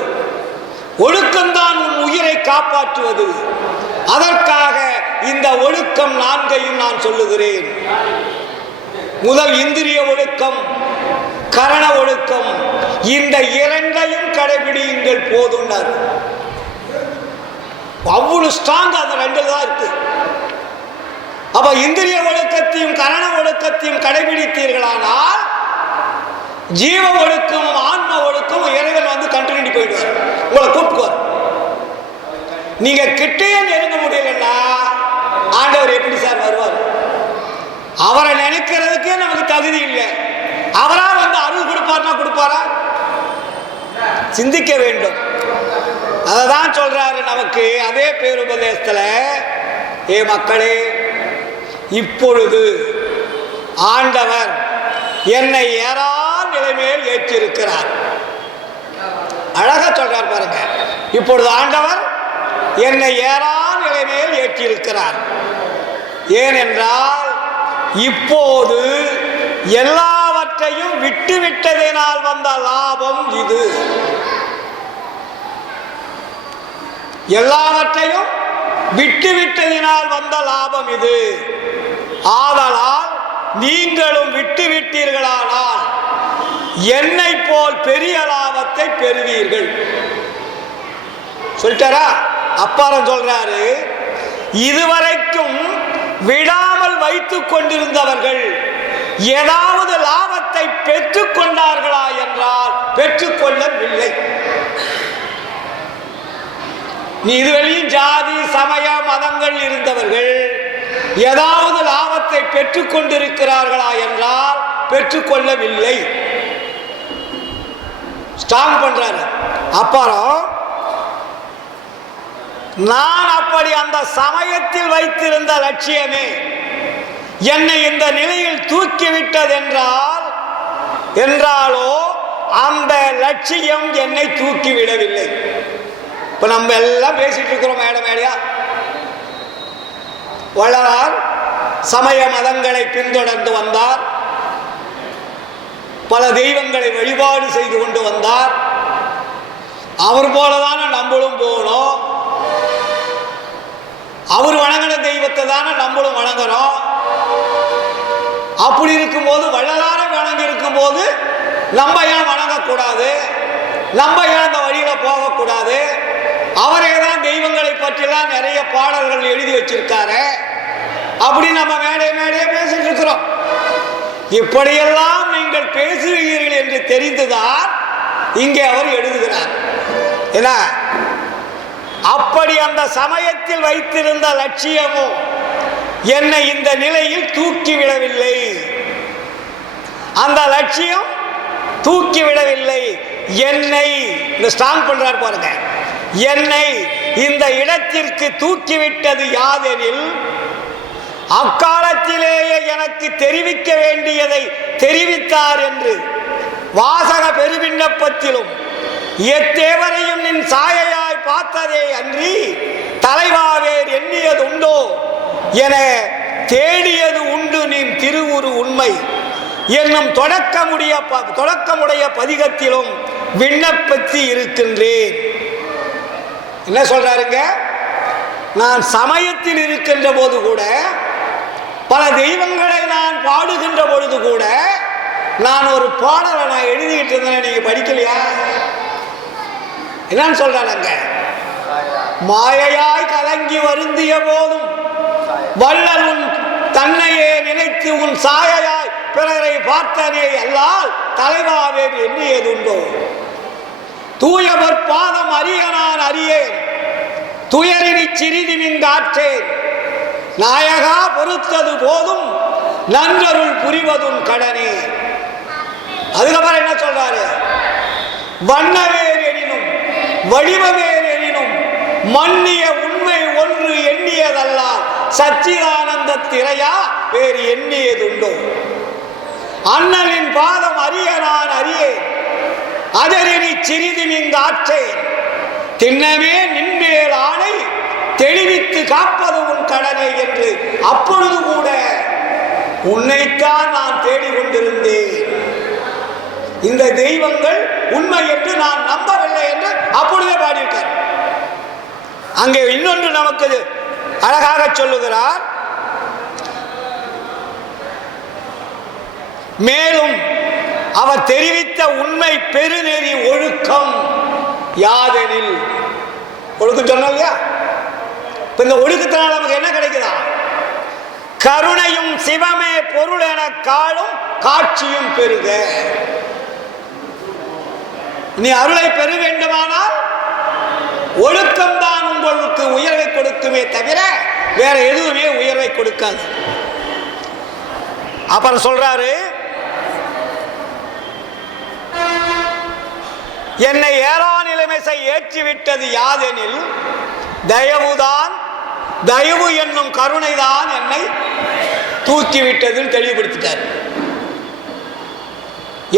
ஒழுக்கம்தான் உன் உயிரை காப்பாற்றுவது. அதற்காக இந்த ஒழுக்கம் 4ஐயும் நான் சொல்லுகிறேன். முதல் இந்திரிய ஒழுக்கம், கரண ஒழுக்கம். இந்த 2ஐயும் கடைபிடியுங்கள் போதும்னார். அவ்வளவு ஸ்ட்ராங் அந்த 2 தான் இருக்கு. அப்ப இந்திரிய ஒழுக்கத்தையும் கரண ஒழுக்கத்தையும் கடைபிடித்தீர்களானால் ஜீவ ஒழுக்கம், ஆன்ம ஒழுக்கம் இறைவன் வந்து கண்டினியூ போயிடுவார், உங்களை கூப்பிடுவார். நீங்க கிட்டையே நெருங்க முடியலன்னா ஆண்டவர் எப்படி சார் வருவார்? அவரை நினைக்கிறதுக்கே நமக்கு தகுதி இல்லை. அவரா வந்து அருள் கொடுப்பார்னா கொடுப்பாரா? சிந்திக்க வேண்டும். அததான் சொல்றாரு நமக்கு அதே பேருபதேசத்துல, ஏ மக்களே, இப்பொழுது ஆண்டவர் என்னை ஏறார் நிலைமையில் ஏற்றிருக்கிறார். அழகா சொல்றார் பாருங்க. இப்பொழுது ஆண்டவர் என்னை ஏறார் நிலைமையில் ஏற்றிருக்கிறார். ஏனென்றால் இப்போது எல்லாவற்றையும் விட்டுவிட்டதினால் வந்த லாபம் இது. எல்லாவற்றையும் விட்டுவிட்டதினால் வந்த லாபம் இது. ஆதலால் நீங்களும் விட்டுவிட்டீர்களானால் என்னை போல் பெரிய லாபத்தை பெறுவீர்கள். சொல்லிட்டாரா? அப்பாரம் சொல்றாரு, இதுவரைக்கும் விடாமல் வைத்துக் கொண்டிருந்தவர்கள் ஏதாவது லாபத்தை பெற்றுக் கொண்டார்களா என்றால் பெற்றுக்கொள்ளவில்லை. நீ இதுவரையும் ஜாதி, சமய, மதங்கள் இருந்தவர்கள் ஏதாவது லாபத்தை பெற்றுக் கொண்டிருக்கிறார்களா என்றால் பெற்றுக்கொள்ளவில்லை. ஸ்ட்ராங் பண்றாரு. அப்புறம் நான் அப்படி அந்த சமயத்தில் வைத்திருந்த லட்சியமே என்னை இந்த நிலையில் தூக்கிவிட்டது என்றாலோ அந்த லட்சியம் என்னை தூக்கிவிடவில்லை. இப்ப நம்ம எல்லாம் பேசிட்டு இருக்கிறோம் மேடையா. வள்ளலார் சமய மதங்களை பின்தொடர்ந்து வந்தார், பல தெய்வங்களை வழிபாடு செய்து கொண்டு வந்தார். அவர் போலதான நம்மளும் போகணும், அவர் வணங்கின தெய்வத்தை தானே நம்மளும் வணங்குறோம். அப்படி இருக்கும்போது வள்ளலார வணங்கி இருக்கும் போது நம்ம ஏன் வணங்கக்கூடாது? நம்ம ஏன் அந்த வழியில போகக்கூடாது? அவரே தான் தெய்வங்களை பற்றிலாம் நிறைய பாடல்கள் எழுதி வச்சிருக்காரு. அப்படி நம்ம மேடையே பேசிட்டு இருக்கிறோம். இப்படியெல்லாம் நீங்கள் பேசுவீர்கள் என்று தெரிந்துதான் இங்கே அவர் எழுதுகிறார். என்ன, அப்படி அந்த சமயத்தில் வைத்திருந்த லட்சியமோ என்னை இந்த நிலையில் தூக்கிவிடவில்லை. அந்த லட்சியம் தூக்கிவிடவில்லை. என்னை இந்த ஸ்ட்ராங் பண்றார் பாருங்க. என்னை இந்த இடத்திற்கு தூக்கிவிட்டது யாதெனில் அக்காலத்திலேயே எனக்கு தெரிவிக்க வேண்டியதை தெரிவித்தார் என்று வாசக பெருவிண்ணப்பத்திலும் எத்தேவரையும் நின் சாயையாய் பார்த்ததே அன்றி தலைவாவேர் எண்ணியது உண்டோ என தேடியது உண்டு நின் திருவுரு உண்மை என்னும் தொடக்கமுடைய பதிகத்திலும் விண்ணப்பத்தி இருக்கின்றேன். என்ன சொல்றாருங்க? நான் சமயத்தில் இருக்கின்ற போது கூட, பல தெய்வங்களை நான் பாடுகின்ற பொழுது கூட, நான் ஒரு பாடலை நான் எழுதிட்டு இருந்தேன். நீங்க படிக்கலையா? என்னன்னு சொல்றாங்க? மாயையாய் கலங்கி வருந்திய போதும் வள்ளல் உன் தன்னையே நினைத்து உன் சாயையாய் பிறரை பார்த்தனே அல்லால் தலைவாவேன் எண்ணியதுண்டோ தூயவர் பாதம் அறிய நான் அறியேன் துயரினி சிறிது மிங்காற்றேன் நாயகா பொறுத்தது போதும் நன்றருள் புரிவதும் கடனே. அதுக்கப்புறம் என்ன சொல்றாரு? வண்ணவேர் எனினும் வடிவவேர் எனினும் மன்னிய உண்மை ஒன்று எண்ணியதல்லால் சச்சிதானந்த திரையா வேறு எண்ணியதுண்டோ அண்ணலின் பாதம் அறிய நான் அறியேன் அதரினி சிறிது மிங்காற்றேன் திண்ணமே நின்மேல் ஆணை தெளிவித்து காப்பது உன் கடனை என்று அப்பொழுது கூட உன்னைத்தான் நான் தேடிக்கொண்டிருந்தேன். இந்த தெய்வங்கள் உண்மை என்று நான் நம்பவில்லை என்று அப்பொழுதே பாடியிருக்கார். அங்கே இன்னொன்று நமக்கு அழகாக சொல்லுகிறார். மேலும் அவர் தெரிவித்த உண்மை பெருநெறி ஒழுக்கம் யாதெனில், ஒழுக்கம் சொன்னோம் இல்லையா? இந்த ஒழுக்கத்தினால் நமக்கு என்ன கிடைக்குதா? கருணையும் சிவமே பொருள் என காலும் காட்சியும் பெருக. நீ அருளை பெற வேண்டுமானால் ஒழுக்கம்தான் உங்களுக்கு உயர்வை கொடுக்குமே தவிர வேற எதுவுமே உயர்வை கொடுக்காது. அப்புறம் சொல்றாரு, என்னை ஏறா நிலைமையை ஏற்றிவிட்டது யாதெனில் தயவுதான், தயவு என்னும் கருணைதான் என்னை தூக்கிவிட்டதுன்னு தெளிவுபடுத்திட்டார்.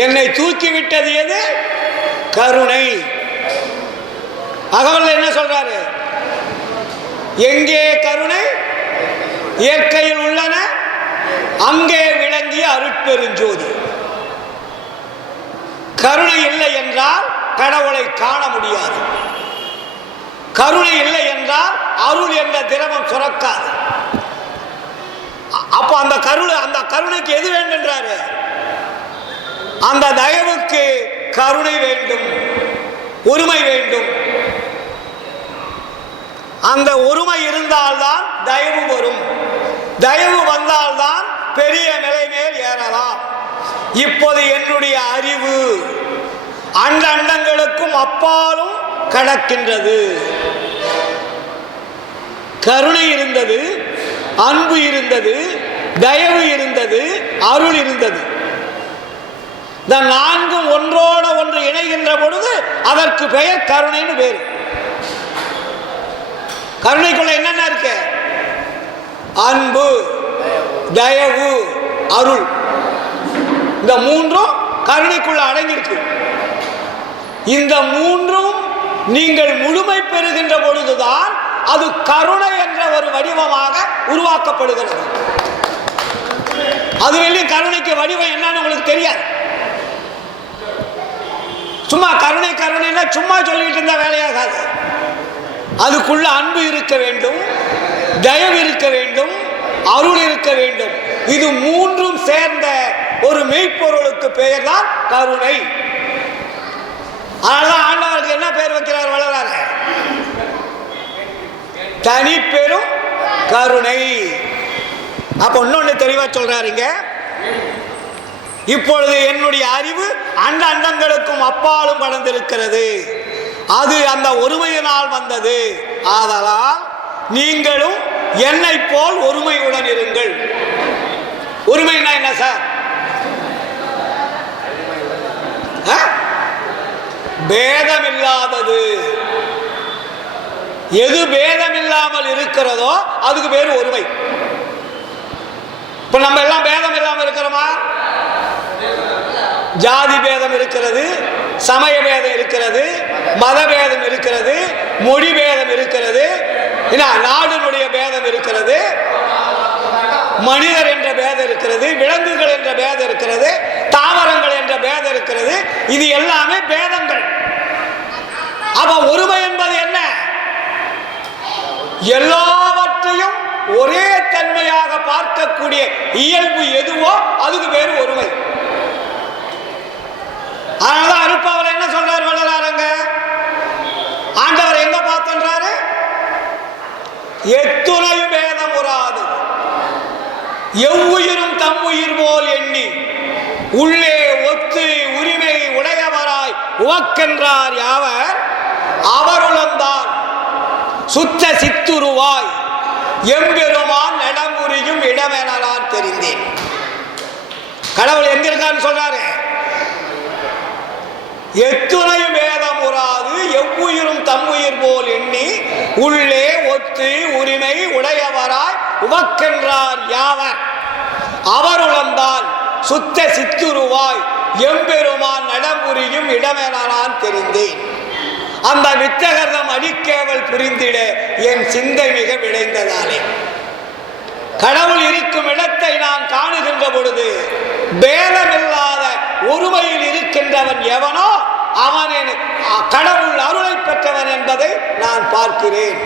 என்னை தூக்கிவிட்டது எது? கருணை. அகவல் என்ன சொல்றாரு? எங்கே கருணை இயற்கையில் உள்ளன அங்கே விளங்கிய அருட்பெருஞ்சோதி. கருணை இல்லை என்றால் கடவுளை காண முடியாது. கருணை இல்லை என்றால் அருள் என்ற திரவம் சுரக்காது. அப்ப அந்த கருணைக்கு எது வேண்டுன்றாரு? அந்த தயவுக்கு கருணை வேண்டும், ஒருமை வேண்டும். அந்த ஒருமை இருந்தால்தான் தயவு வரும். தயவு வந்தால்தான் பெரிய நிலை மேல் ஏறலாம். இப்போது என்னுடைய அறிவு அண்டங்களுக்கும் அப்பாலும் கடக்கின்றது. கருணை இருந்தது, அன்பு இருந்தது, தயவு இருந்தது, அருள் இருந்தது. இந்த நான்கும் ஒன்றோட ஒன்று இணைகின்ற பொழுது அதற்கு பெயர் கருணைன்னு பேரு. கருணைக்குள்ள என்னென்ன இருக்கு? அன்பு, தயவு, அருள். இந்த மூன்றும் கருணைக்குள்ள அடங்கியிருக்கு. இந்த மூன்றும் நீங்கள் முழுமை பெறுகின்ற பொழுதுதான் அது கருணை என்ற ஒரு வடிவமாக உருவாக்கப்படுகிறது. அதுவெளி கருணைக்கு வடிவம் என்னன்னு உங்களுக்கு தெரியாது. சும்மா கருணை கருணைன்னா சும்மா சொல்லிட்டு இருந்தா வேலையாகாது. அதுக்குள்ள அன்பு இருக்க வேண்டும், தயவு இருக்க வேண்டும், அருள் இருக்க வேண்டும். இது மூன்றும் சேர்ந்த ஒரு மெய்ப்பொருளுக்கு பெயர் தான் கருணை. அதனால ஆண்டவருக்கு என்ன பெயர் வைக்கிறார் வள்ளலார்? தனி பெரும் கருணை. அப்ப இன்னொன்னு தெளிவா சொல்றாருங்க. இப்பொழுது என்னுடைய அறிவு அண்ட அண்டங்களுக்கும் அப்பாலும் கடந்திருக்கிறது. அது அந்த ஒருமையினால் வந்தது. ஆதலால் நீங்களும் என்னை போல் ஒருமையுடன் இருங்கள். ஒருமைனா என்ன சார்? பேதம் இல்லாதது. எது பேதம் இல்லாமல் இருக்கிறதோ அதுக்கு பேரு ஒருமை. இப்ப நம்ம எல்லாம் பேதம் இல்லாமல் இருக்கிறோமா? ஜாதி பேதம் இருக்கிறது, சமய பேதம் இருக்கிறது, மத பேதம் இருக்கிறது, மொழி பேதம் இருக்கிறது, நாடுனுடைய பேதம் இருக்கிறது, மனிதர் என்ற பேதம் இருக்கிறது, விலங்குகள் என்ற பேதம் இருக்கிறது, தாவரங்கள் என்ற பேதம் இருக்கிறது. இது எல்லாமே பேதங்கள். அப்ப ஒருமை என்பது என்ன? எல்லாவற்றையும் ஒரே தன்மையாக பார்க்கக்கூடிய இயல்பு எதுவோ அதுக்கு பேரு ஒருமை. அதனாலதான் அருட்பாவல என்ன சொல்றாரு வள்ளலாருங்க? ஆண்டவர் எங்க பார்த்தன்றாரு? எத்துணையும் பேதம் உறாது எவ்வுயிரும் தம் உயிர் போல் எண்ணி உள்ளே ஒத்து உரிமை உடையவராய் உவக்கின்றார் யாவர் அவருளந்தான் சுத்த சித்துருவாய் எம்பெருமான் நடமுறியும் இடமெனலாம் தெரிந்தேன். கடவுள் எங்க இருக்கான்னு சொல்றாரு? எத்துணையும் வேதம் உறாது எவ்வுயிரும் தம்முயிர் போல் எண்ணி உள்ளே ஒத்து உரிமை உடையவராய் உவக்கின்றார் யாவர் அவருளந்தான் சுத்த சித்துருவாய் எம்பெருமான் நடமுறியும் இடமெனலாம் தெரிந்தேன். அந்த வித்தகர்தம் அடிக்கேவல் புரிந்திட என் சிந்தை மிக விளைந்ததாலே கடவுள் இருக்கும் இடத்தை நான் காணுகின்ற பொழுது பேதமில்லாத ஒருமையில் இருக்கின்றவன் எவனோ அவன் கடவுள் அருளை பெற்றவன் என்பதை நான் பார்க்கிறேன்.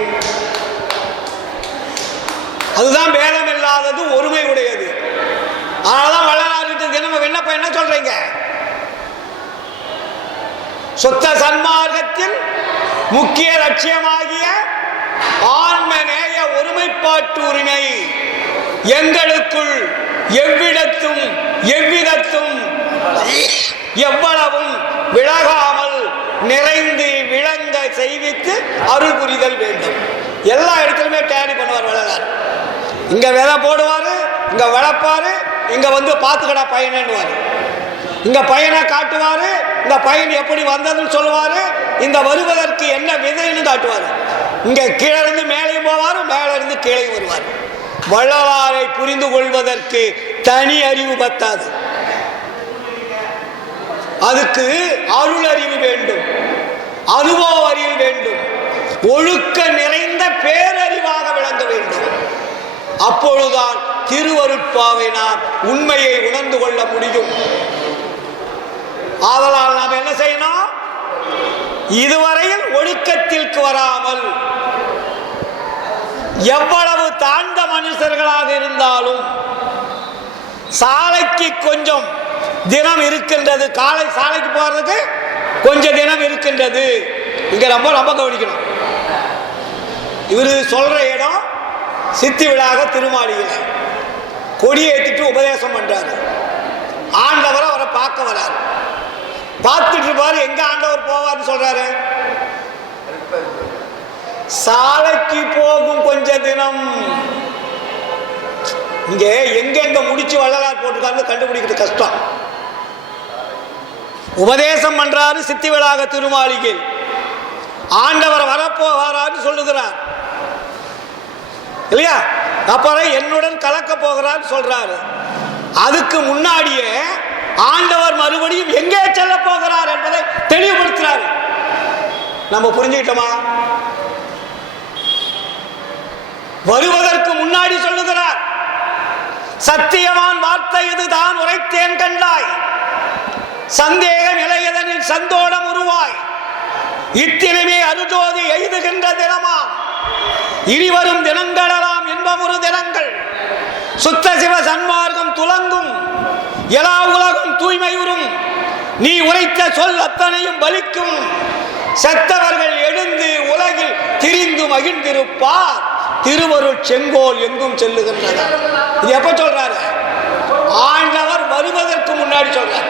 அதுதான் பேதம் இல்லாதது, ஒருமை உடையது. அதனாலதான் வள்ளலார்கிட்ட தினமும் விண்ணப்பம் என்ன சொல்றீங்க? சுத்த சன்மார்க்கத்தின் முக்கிய லட்சியமாகிய ஆன்மநேய ஒருமைப்பாட்டு உரிமை எங்களுக்குள் எவ்விடத்தும் எவ்விதத்தும் எவ்வளவும் விலகாமல் நிறைந்து விளங்க செய்வித்து அருள் புரிதல் வேண்டும். எல்லா இடத்துலயுமே டேலி பண்ணுவார் வள்ளலார். இங்க விதை போடுவாரு, இங்க வளர்ப்பாரு, இங்க வந்து பாத்துக்கடா பையனுவாரு, இங்க பையனை காட்டுவாரு, இந்த பையன் எப்படி வந்ததுன்னு சொல்லுவாரு, இந்த வருவதற்கு என்ன விதைன்னு காட்டுவாரு. இங்க கீழே இருந்து மேலையும் போவாரு, மேல இருந்து கீழே வருவார். வள்ளலாரை புரிந்து கொள்வதற்கு தனி அறிவு பத்தாது, அதுக்கு அருள் அறிவு வேண்டும், அனுபவ அறிவு வேண்டும், ஒழுக்க நிறைந்த பேரறிவாக விளங்க வேண்டும். அப்பொழுதுதான் திருவருட்பாவை நாம் உண்மையை உணர்ந்து கொள்ள முடியும். ஆதலால் நாம் என்ன செய்யணும்? இதுவரையில் ஒழுக்கத்திற்கு வராமல் எவ்வளவு தாழ்ந்த மனுஷர்களாக இருந்தாலும் சாலைக்கு கொஞ்சம் தினம் இருக்கின்றது, காலை சாலைக்கு போறதுக்கு கொஞ்சம் தினம் இருக்கின்றது. இங்க ரொம்ப ரொம்ப கவனிக்கணும். இவரு சொல்ற இடம் சித்தி விழாக திருமாளிகளை கொடியேற்றிட்டு உபதேசம் பண்றாரு. ஆண்டவர் அவரை பார்க்க வராரு. பார்த்துட்டு இருப்பாரு. எங்க ஆண்டவர் போவார்னு சொல்றாரு? சாலைக்கு போகும் கொஞ்ச தினம் இங்க எங்கெங்க முடிச்சு வள்ளலார் போட்டிருக்காங்க கண்டுபிடிக்கிறது கஷ்டம். உபதேசம் பண்றாரு சித்தி விளாக திருமாளிகை. ஆண்டவர் வரப்போகிறான்னு சொல்லுகிறார் இல்லையா? அப்புறம் என்னுடன் கலக்க போகிறான்னு சொல்றாரு. அதுக்கு முன்னாடியே ஆண்டவர் மறுபடியும் எங்கே செல்ல போகிறார் என்பதை தெளிவுபடுத்துறாரு. நம்ம புரிஞ்சுக்கிட்டோமா? வருவதற்கு முன்னாடி சொல்லுகிறார், சத்தியவான் வார்த்தை இதுதான் உரைத்தேன் கண்டாய், சந்தேகம் இளையதனில் சந்தோடம் உருவாய், இத்தினமே அருஜோதி எய்துகின்ற தினமாம், இனிவரும் தினங்களெல்லாம் இன்பமுறு தினங்கள், சுத்த சிவ சன்மார்க்கம் துலங்கும், எல்லா உலகம் தூய்மையுறும், நீ உரைத்த சொல் அத்தனையும் பலிக்கும், செத்தவர்கள் எழுந்து உலகில் திரிந்து மகிழ்ந்திருப்பார், திருவருட் செங்கோல் எங்கும் செல்லுகின்றன. இது எப்ப சொல்றாரு? ஆண்டவர் வருவதற்கு முன்னாடி சொல்றார்.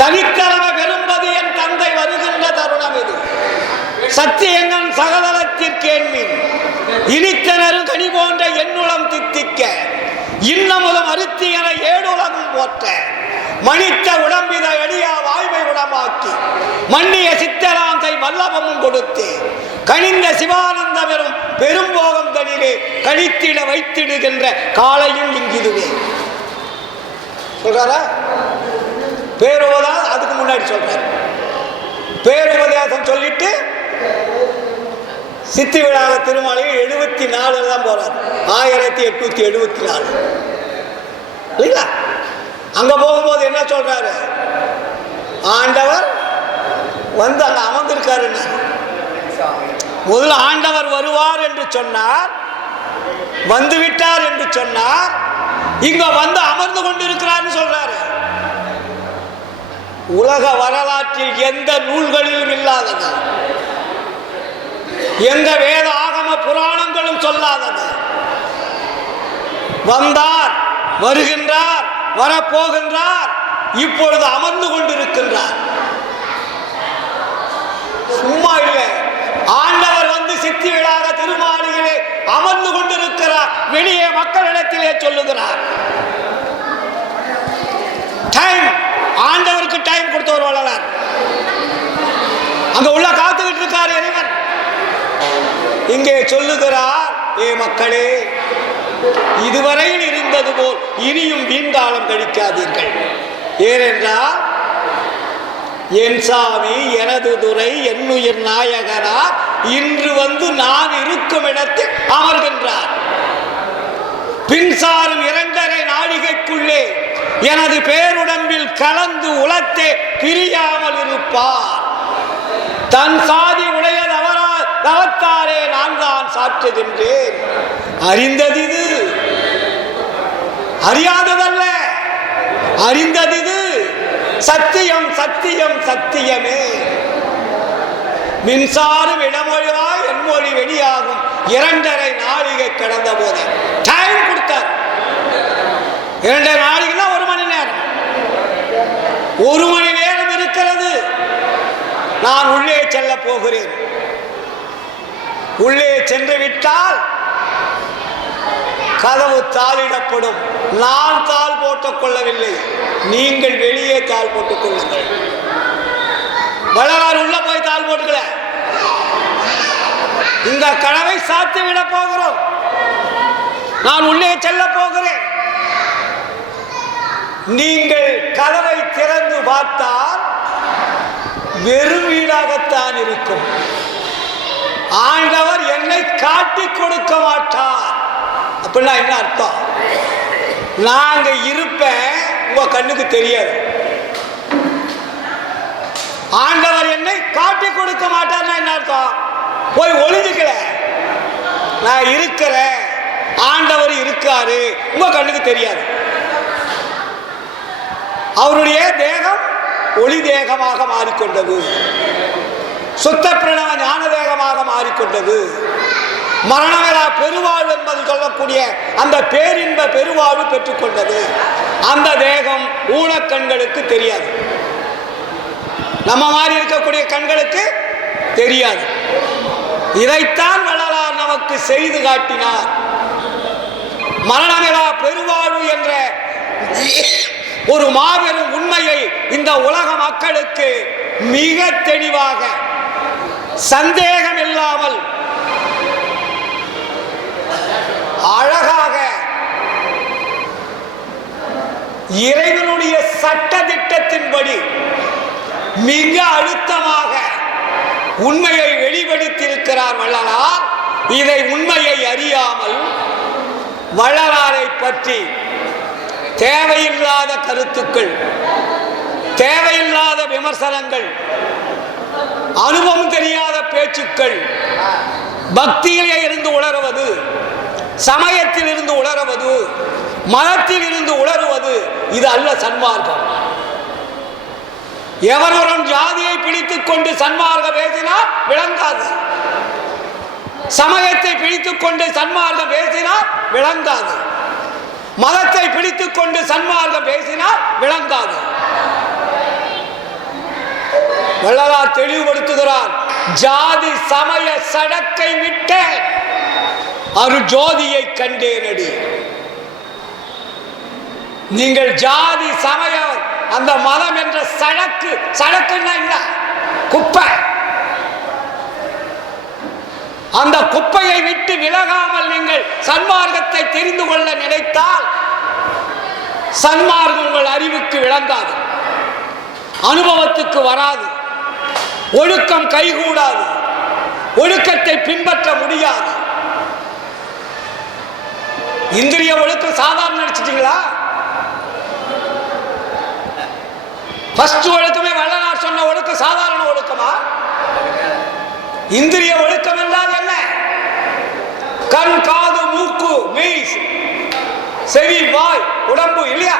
தனித்தலைமை பெறும்பது என் தந்தை வருகின்ற தருணம் இது, சத்தியங்கன் சகதலத்திற்கேன்மின், இனித்தனரும் கனி போன்ற என்னுளம் தித்திக்க, இன்னமுதம் அருத்தி என ஏழுலகம் போற்ற, மணித்த உடம்பித எளியா வாய்மை உடமாக்கி, மன்னிய சித்தராந்தை வல்லபமும் கொடுத்து, கனிந்த சிவானந்த பெறும் பெரும்போகம் தனிலே கழித்திட வைத்திடுகின்ற காலையும் இங்கிதுவே சொல்றாரா? பேருவதா அதுக்கு முன்னாடி சொல்றாரு. பேருபதேசம் சொல்லிட்டு சித்தி விழாக திருமாளிகை 74 தான் போறார். 1874 இல்லைங்களா? அங்க போகும்போது என்ன சொல்றாரு? ஆண்டவர் வந்து அங்க அமர்ந்திருக்காரு. முதல்ல ஆண்டவர் வருவார் என்று சொன்னார், வந்துவிட்டார் என்று சொன்னார், இங்க வந்து அமர்ந்து கொண்டிருக்கிறார் சொல்றாரு. உலக வரலாற்றில் எந்த நூல்களிலும் இல்லாதது, எந்த வேத ஆகம புராணங்களும் சொல்லாதது. வந்தார், வருகின்றார், வரப்போகின்றார், இப்பொழுது அமர்ந்து கொண்டிருக்கின்றார். சும்மா இல்லை, ஆண்டவர் வந்து சித்தி விழாக திருமாளிகையிலே அமர்ந்து கொண்டிருக்கிறார். வெளியே மக்களிடத்திலே சொல்லுகிறார். டைம், ஆண்டவருக்கு டைம் கொடுத்தவர் வள்ளலார். அங்க உள்ள காத்துக்கிட்டு இருக்கார் இறைவன். இங்கே சொல்லுகிறார், ஏ மக்களே, இதுவரையில் இருந்தது போல் இனியும் வீண்காலம் கழிக்காதீர்கள். ஏனென்றால் என் சாமி, எனது துறை, என்னுயிர் நாயகனார் இன்று வந்து நான் இருக்கும் இடத்தில் அமர்கின்றார். பின்சாரும் 2.5 நாழிகைக்குள்ளே எனது பேருடம்பில் கலந்து உலத்தே பிரியாமல் இருப்பார். தன் சாதி உடைய தவத்தாரே நான் தான் சாற்றுகின்றேன். அறிந்தது இது, அறியாததல்ல, அறிந்தது இது. சத்தியம் சத்தியம் சத்தியமே. மின்சாரம் இடமொழிவாய் என்மொழி வெளியாகும் 2.5 நாழிகை கடந்த போது டைம் கொடுத்தார். 2.5 நாழிகைனா 1 மணி நேரம். 1 மணி நேரம் இருக்கிறது. நான் உள்ளே செல்ல போகிறேன். உள்ளே சென்று விட்டால் கதவு தாளிடப்படும். நான் தாள் போட்டுக் கொள்ளவில்லை, நீங்கள் வெளியே தாள் போட்டுக் கொள்ளுங்கள். வள்ளலார் உள்ள போய் தாள் போட்டுக்கல. இந்த கனவை சாத்தி விட போகிறோம். நான் உள்ளே செல்ல போகிறேன். நீங்கள் கதவை திறந்து பார்த்தால் வெறும் வீடாகத்தான் இருக்கும். ஆண்டவர் என்னை காட்டி கொடுக்க மாட்டார். அப்படின்னா என்ன அர்த்தம்? நாங்க இருப்பேன், உங்க கண்ணுக்கு தெரியாது. ஆண்டவர் என்னை காட்டி கொடுக்க மாட்டார்னா என்ன அர்த்தம்? போய் ஒளிஞ்சுக்கல, நான் இருக்கிறேன், ஆண்டவர் இருக்காரு, உங்க கண்ணுக்கு தெரியாது. அவருடைய தேகம் ஒளி தேகமாக மாறிக்கொண்டது. சுத்த பிரணவ ஞான தேகமாக மாறிக்கொண்டது. மரணமிலா பெருவாழ்வு என்பது சொல்லக்கூடிய அந்த பேரின்ப பெருவாழ்வு பெற்றுக்கொண்டது. அந்த தேகம் ஊனக்கண்களுக்கு தெரியாது. நம்ம மாதிரி இருக்கக்கூடிய கண்களுக்கு தெரியாது. இதைத்தான் வள்ளலார் நமக்கு செய்து காட்டினார். மரணமிலா பெருவாழ்வு என்ற ஒரு மாபெரும் உண்மையை இந்த உலக மக்களுக்கு மிக தெளிவாக சந்தேகம் இல்லாமல் அழகாக இறைவனுடைய சட்ட திட்டத்தின்படி மிக அழுத்தமாக உண்மையை வெளிப்படுத்தியிருக்கிறார் வள்ளலார். இதை உண்மையை அறியாமல் வள்ளலாரை பற்றி தேவையில்லாத கருத்துக்கள், தேவையில்லாத விமர்சனங்கள், அனுபவம் தெரியாத பேச்சுக்கள், பக்தியிலே இருந்து உணர்வது, சமயத்தில் இருந்து உணர்வது, மதத்தில் இருந்து உணர்வது, இது அல்ல சன்மார்க்கம். எவரும் ஜாதியை பிடித்துக் கொண்டு சன்மார்க்கம் பேசினால் விளங்காது, சமயத்தை பிடித்துக் கொண்டு சன்மார்க்கம் பேசினால் விளங்காது, மதத்தை பிடித்துக் கொண்டு சன்மார்க்கம் பேசினால் விளங்காது. வள்ளலார் தெளிவுபடுத்துகிறார், ஜாதி சமய சடக்கை விட்ட அருஜோதியை கண்டேனடி. நீங்கள் ஜாதி சமயம் அந்த மதம் என்ற சடக்கு, சடக்குன்னா இல்ல குப்பை, அந்த குப்பையை விட்டு விலகாமல் நீங்கள் சன்மார்க்கத்தை தெரிந்து கொள்ள நினைத்தால் சன்மார்க்கம் உங்கள் அறிவுக்கு விளங்காது, அனுபவத்துக்கு வராது, ஒழுக்கம் கைகூடாது, ஒழுக்கத்தை பின்பற்ற முடியாது. இந்திரிய ஒழுக்கம் சாதாரண நினைச்சிட்டீங்களா? ஃபர்ஸ்ட் ஒழுக்கமே வள்ளலார் சொன்ன ஒழுக்கம் சாதாரண ஒழுக்கமா? இந்திரிய ஒழுக்கம் என்றால் என்ன? கண், காது, மூக்கு, மெய், செவி, வாய், உடம்பு இல்லையா?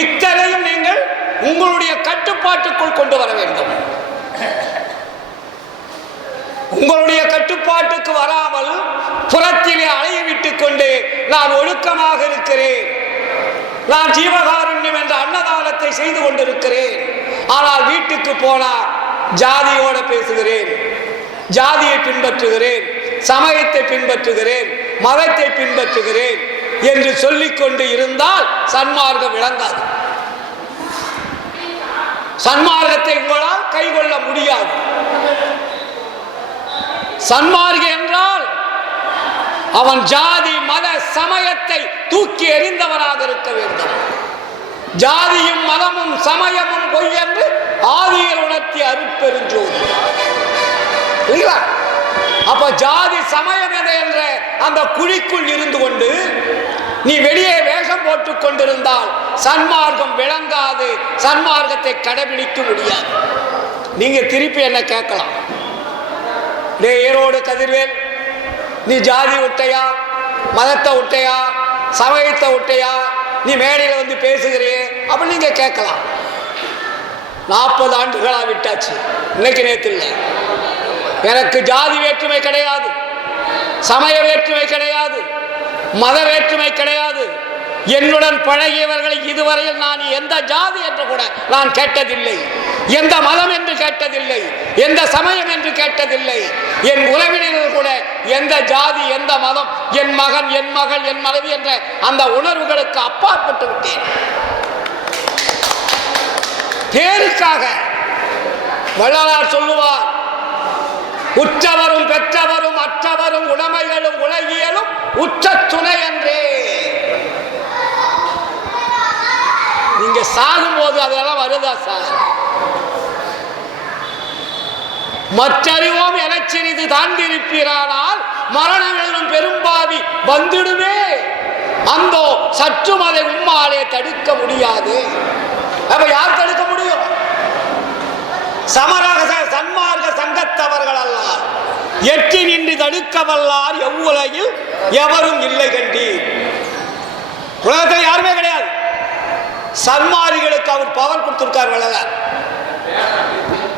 இத்தனையும் நீங்கள் உங்களுடைய கட்டுப்பாட்டுக்குள் கொண்டு வர வேண்டும். உங்களுடைய கட்டுப்பாட்டுக்கு வராமல் புறத்திலே அலைய விட்டுக் கொண்டு நான் ஒழுக்கமாக இருக்கிறேன், நான் ஜீவகாருண்யம் என்ற அன்னதானத்தை செய்து கொண்டிருக்கிறேன், ஆனால் வீட்டுக்கு போனா ஜாதியோட பேசுகிறேன், ஜாதியை பின்பற்றுகிறேன், சமயத்தை பின்பற்றுகிறேன், மதத்தை பின்பற்றுகிறேன் என்று சொல்லிக் கொண்டு இருந்தால் சன்மார்க்கம் விளங்காது. சன்மார்க்கத்தை உங்களால் கைகொள்ள முடியாது. சன்மார்க்கம் என்றால் அவன் ஜாதி மத சமயத்தை தூக்கி எறிந்தவனாக இருக்க வேண்டும். ஜாதியும் மதமும் சமயமும் பொய் என்று ஆதியில் உணர்த்திய அருட்பெருஞ்சோதி. அப்ப ஜாதி சமயம் என்ற அந்த குழிக்குள் இருந்து கொண்டு நீ வெளியே வேஷம் போட்டுக் கொண்டிருந்தால் சன்மார்க்கம் விளங்காது, சன்மார்க்கத்தை கடைபிடிக்க முடியாது. நீங்க திருப்பி என்ன கேட்கலாம், ஈரோடு கதிர்வேல், நீ ஜாதி விட்டையா, மதத்தை விட்டையா, சமயத்தை விட்டையா, நீ மேடையில் வந்து பேசுகிறியே அப்படின்னு நீங்க கேட்கலாம். 40 ஆண்டுகளா விட்டாச்சு, இன்னைக்கு நேற்று இல்லை. எனக்கு ஜாதி வேற்றுமை கிடையாது, சமய வேற்றுமை கிடையாது, மத வேற்றுமை கிடையாது. என்னுடன் பழகியவர்களை இதுவரையில் நான் எந்த ஜாதி என்று கூட நான் கேட்டதில்லை, எந்த மதம் என்று கேட்டதில்லை, எந்த சமயம் என்று கேட்டதில்லை. என் உறவினர்கள் கூட எந்த ஜாதி எந்த மதம், என் மகன் என் மகள் என் மனைவி என்ற அந்த உணர்வுகளுக்கு அப்பாற்பட்டு விட்டேன். பேருக்காக வள்ளலார் சொல்லுவார், உற்றவரும் பெற்றவரும் அற்றவரும் உடைமைகளும் உலகியலும் உற்ற துணை என்றே. நீங்க சாகும் போது அதெல்லாம் வருதா சார்? மற்றறிவோம் என சிறிது தாண்டிருப்பீரானால் மரணம் எழுதும் பெரும்பாவி வந்துடுமே, அந்தோ சற்றும் அதை உம்மாலே தடுக்க முடியாது. அப்ப யார் தடுக்க முடியும்? சமரக சன்மார்க்க சங்கத்தவர்கள் அல்லார், எட்டி நின்று தடுக்க வல்லார் எவ்வுலகில் எவரும் இல்லை கண்டி. உலகத்தில் யாருமே கிடையாது. சன்மாரிகளுக்கு அவர் பவர் கொடுத்திருக்கார் வள்ளலார்.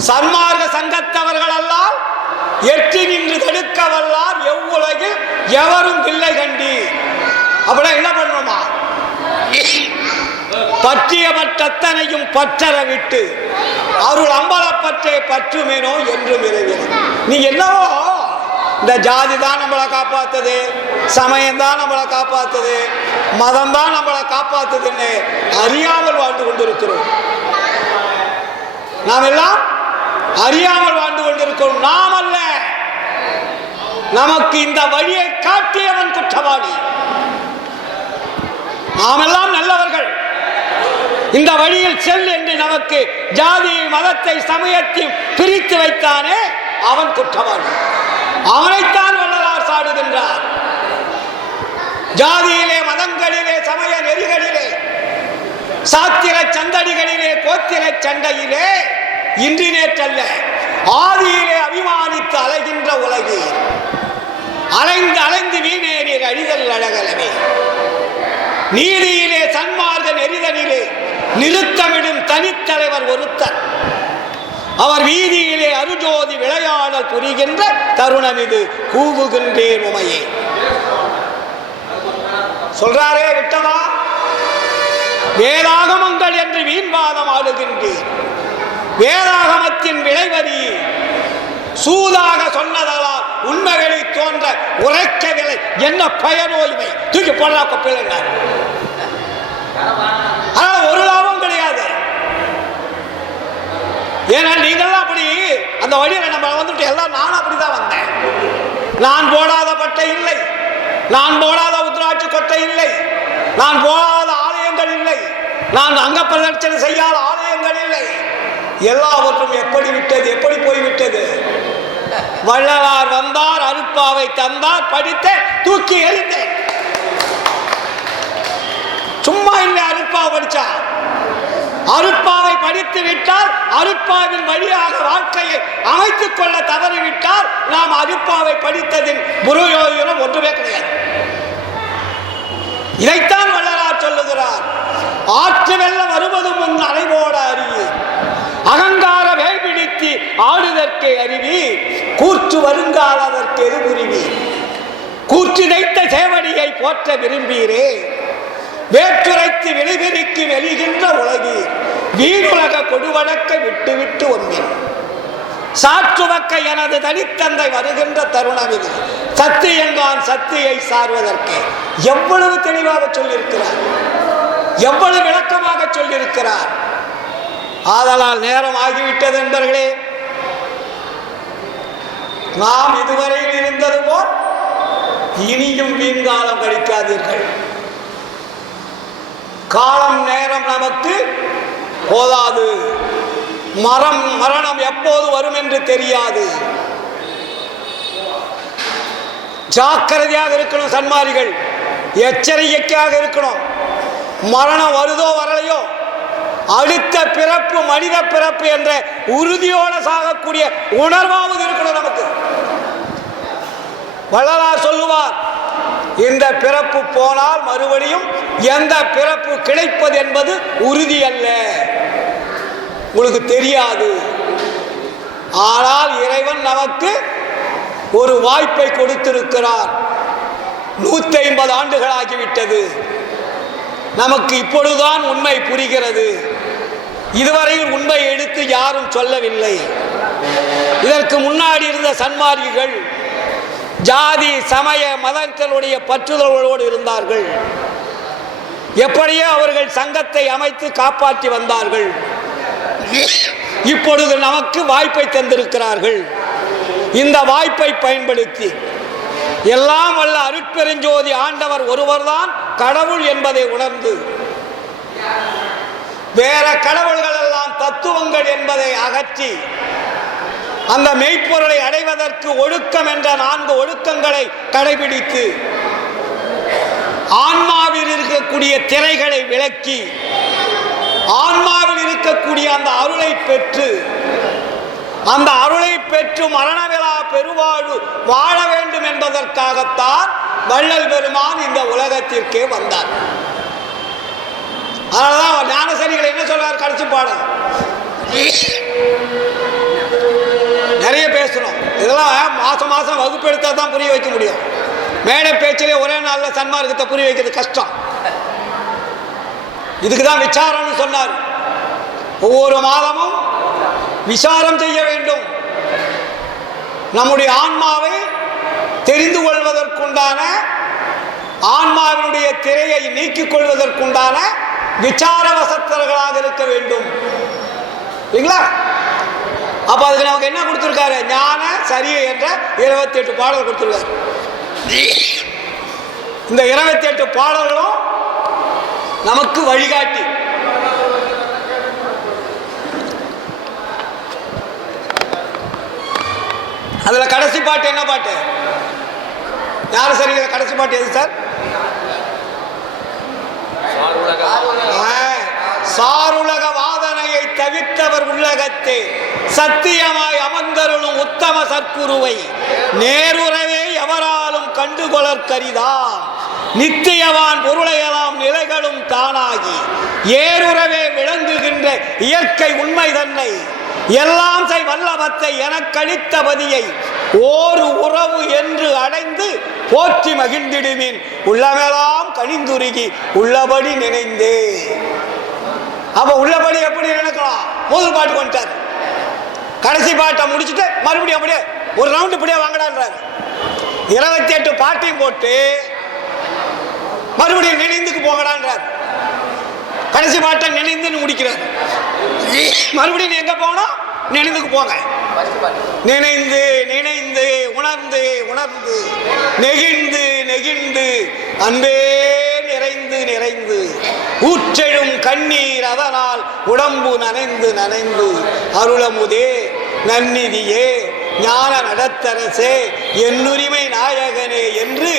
சன்மார்க்க சங்கத்தவர்கள் அல்லார் எட்டி நின்று தடுக்க வல்லார் எவ்வுலகில் எவரும் இல்லை கண்டி. அப்படின்னா என்ன பண்ணுமா, பற்றிய பற்றத்தனையும் பற்றற விட்டு அருள் அம்பலப்பற்றே பற்றுமேனோ என்றும் இறைவன். நீ என்னவோ இந்த ஜாதி தான் நம்மளை காப்பாத்துது, சமயம் தான் நம்மளை காப்பாத்துது, மதம் தான் நம்மளை காப்பாத்துதுன்னு அறியாமல் வாழ்ந்து கொண்டிருக்கிறோம். நாம் எல்லாம் அறியாமல் வாழ்ந்து கொண்டிருக்கிறோம். நாம் அல்ல, நமக்கு இந்த வழியை காட்டியவன் குற்றவாளி. நாம் எல்லாம் நல்லவர்கள், இந்த வழியில் செல் என்று நமக்கு ஜாதியை மதத்தை சமயத்தை பிரித்து வைத்தானே அவன் குற்றவாளி. அவனைத்தான் வள்ளலார் சாடுகின்றார். ஜாதியிலே, மதங்களிலே, சமய நெறிகளிலே, சாத்திர சந்தடிகளிலே, கோத்திர சண்டையிலே இன்றி நேற்றல்ல ஆதியிலே அபிமானித்து அலைகின்ற உலகில் அலைந்து அலைந்து வீணேறீர் அழிதல் அழகலவே. நீதியிலே சன்மார்க்க நெறிதனிலே நிறுத்தமிடும் தனித்தலைவர் ஒருத்தர். அவர் வீதியிலே அருஜோதி விளையாடல் புரிகின்ற தருணம் இது. கூவுகின்றேன் உமையே. சொல்றாரே விட்டதா, வேதாகமங்கள் என்று வீண்வாதம் ஆடுகின்றேன். வேதாகமத்தின் விளைவரி சூதாக சொன்னதால் உண்மைகளை தோன்ற உரைக்கவில்லை. என்ன பயனோ இவை? தூக்கி போடுறா கொப்பில். ஒரு லாபம் கிடையாது. ஏன்னா நீங்கள்லாம் அப்படி அந்த வழியில நம்ம வந்துட்டு எல்லாம் நான் அப்படிதான் வந்தேன். நான் போடாத பட்டை இல்லை, நான் போடாத உத்ராட்சி கொட்டை இல்லை, நான் போடாத ஆலயங்கள் இல்லை, நான் அங்க பிரதட்சணை செய்யாத ஆலயங்கள் இல்லை. எல்லாவற்றும் எப்படி விட்டது, எப்படி போய்விட்டது? வள்ளலார் வந்தார், அருட்பாவை தந்தார், படித்த தூக்கி எறிந்தேன். சும்மா இல்லை, அருட்பாவை படிச்சா. அருட்பாவை படித்து விட்டால் அருட்பாவின் வழியாக வாழ்க்கையை அமைத்துக் கொள்ள தவறிவிட்டால் நாம் அருட்பாவை படித்ததின் புரோயோகம் ஒன்றுமே கிடையாது. இதைத்தான் வள்ளலார் சொல்லுகிறார். ஆற்று வெள்ளம் வருவது முன் அலைவோட அறிவு, அகங்கார வேய்பிடித்து ஆடுதற்கே அறிவி, கூற்று வருங்காலதற்கு எது புரிவி, கூற்று தைத்த சேவடியை போற்ற விரும்பீரே, வேற்றுரைத்து வெளிவிரிக்கு வெளிகின்ற உலகி, வீணுலக கொடுவடக்க விட்டு விட்டு ஒன்றின் சாற்றுவக்க எனது தனித்தந்தை வருகின்ற தருணம் இது. சத்தியங்கான் சத்தியை சார்வதற்கு எவ்வளவு தெளிவாக சொல்லியிருக்கிறார், எவ்வளவு விளக்கமாக சொல்லியிருக்கிறார். ஆதலால் நேரம் ஆகிவிட்டது என்பர்களே. நாம் இதுவரையில் இருந்தது போல் இனியும் வீண்காலம் கழிக்காதீர்கள். காலம் நேரம் நமக்கு போதாது. மரணம் எப்போது வரும் என்று தெரியாது. ஜாக்கிரதையாக இருக்கணும். சன்மாரிகள் எச்சரிக்கையாக இருக்கணும். மரணம் வருதோ வரலையோ, அடுத்த பிறப்பு மனித பிறப்பு என்ற உறுதியோடு சாகக்கூடிய உணர்வாவது இருக்கணும் நமக்கு. வள்ளலார் சொல்லுவார், இந்த பிறப்பு போனால் மறுபடியும் எந்த பிறப்பு கிடைப்பது என்பது உறுதி அல்ல, உங்களுக்கு தெரியாது. ஆனால் இறைவன் நமக்கு ஒரு வாய்ப்பை கொடுத்திருக்கிறார். 150 ஆண்டுகள் ஆகிவிட்டது. நமக்கு இப்பொழுதுதான் உண்மை புரிகிறது. இதுவரையில் உண்மை எடுத்து யாரும் சொல்லவில்லை. இதற்கு முன்னாடி இருந்த சன்மார்க்கிகள் ஜாதி சமய மதங்களுடைய பற்றுதலோடு இருந்தார்கள். எப்படியோ அவர்கள் சங்கத்தை அமைத்து காப்பாற்றி வந்தார்கள். இப்பொழுது நமக்கு வாய்ப்பை தந்திருக்கிறார்கள். இந்த வாய்ப்பை பயன்படுத்தி எல்லாம் வல்ல அருட்பெருஞ்சோதி ஆண்டவர் ஒருவர்தான் கடவுள் என்பதை உணர்ந்து, வேற கடவுள்கள் எல்லாம் தத்துவங்கள் என்பதை அகற்றி அந்த மெய்ப்பொருளை அடைவதற்கு ஒழுக்கம் என்ற 4 ஒழுக்கங்களை கடைபிடித்து ஆன்மாவில் இருக்கக்கூடிய திரைகளை விலக்கி ஆன்மாவில் இருக்கக்கூடிய அந்த அருளை பெற்று, அந்த அருளை பெற்று மரணவிழா பெருவாழ்வு வாழ வேண்டும் என்பதற்காகத்தான் வள்ளல் பெருமான் இந்த உலகத்திற்கே வந்தார். அதனாலதான் ஞானசரிகள் என்ன சொல்றார் கடைசி பாடல், நிறைய பேசணும். இதெல்லாம் மாசம் மாசம் வகுப்பு எடுத்தா தான் புரிய வைக்க முடியும். மேடை பேச்சிலே ஒரே நாள்ல சன்மார்க்கத்தை புரிய வைக்கிறது கஷ்டம். இதுக்குதான் விசாரம்னு சொன்னார். ஒவ்வொரு மாதமும் விசாரம் செய்ய வேண்டும். நம்முடைய ஆன்மாவை தெரிந்து கொள்வதற்குண்டான ஆன்மாவினுடைய திரையை நீக்கிக் கொள்வதற்குண்டான விசாரவசத்தர்களாக இருக்க வேண்டும். இல்லைங்களா? அப்ப அதுக்கு நமக்கு என்ன கொடுத்திருக்காரு? ஞான சரியை என்ற 28 பாடல் கொடுத்திருக்காரு. இந்த 28 பாடல்களும் நமக்கு வழிகாட்டி. அதுல கடைசி பாட்டு என்ன பாட்டு? ஞான சரியில கடைசி பாட்டு எது சார்? சாருலக வாதனையை தவிர்த்தவர் உள்ளகத்தே சத்தியமாய் அமர்ந்தருளும் உத்தம சற்குருவை நேருறவே எவராலும் கண்டுகொளற்கரிதான் நித்தியவான் பொருளையெல்லாம் நிலைகளும் தானாகி ஏருறவே விளங்குகின்ற இயற்கை உண்மை தன்னை எல்லாம் செய் வல்லவத்தை எனக்களித்த பதியை ஓரு உறவு என்று அடைந்து போற்றி மகிழ்ந்திடுமின் உள்ளமெல்லாம் கனிந்துருகி உள்ளபடி நினைந்தே. அப்ப உள்ளபடி எப்படி நினைக்கலாம்? முதல் பாட்டு வந்துட்டார். கடைசி பாட்டை முடிச்சுட்டு மறுபடியும் அப்படியே ஒரு ரவுண்டு இப்படியே வாங்கடான்றாரு. 28 பாட்டையும் போட்டு மறுபடியும் நினைந்துக்கு போங்கடான்றார். கடைசி பாட்டை நினைந்துன்னு முடிக்கிறார். மறுபடியும் எங்க போகணும்? நினைந்துக்கு போங்க. நினைந்து நினைந்து உணர்ந்து உணர்ந்து நெகிழ்ந்து நெகிழ்ந்து அன்பே நிறைந்து நிறைந்து ஊற்றெழும் கண்ணீர் அதனால் உடம்பு நனைந்து நனைந்து அருளமுதே நன்னிதியே ஞான நடத்தரசே என்னுரிமை நாயகனே என்று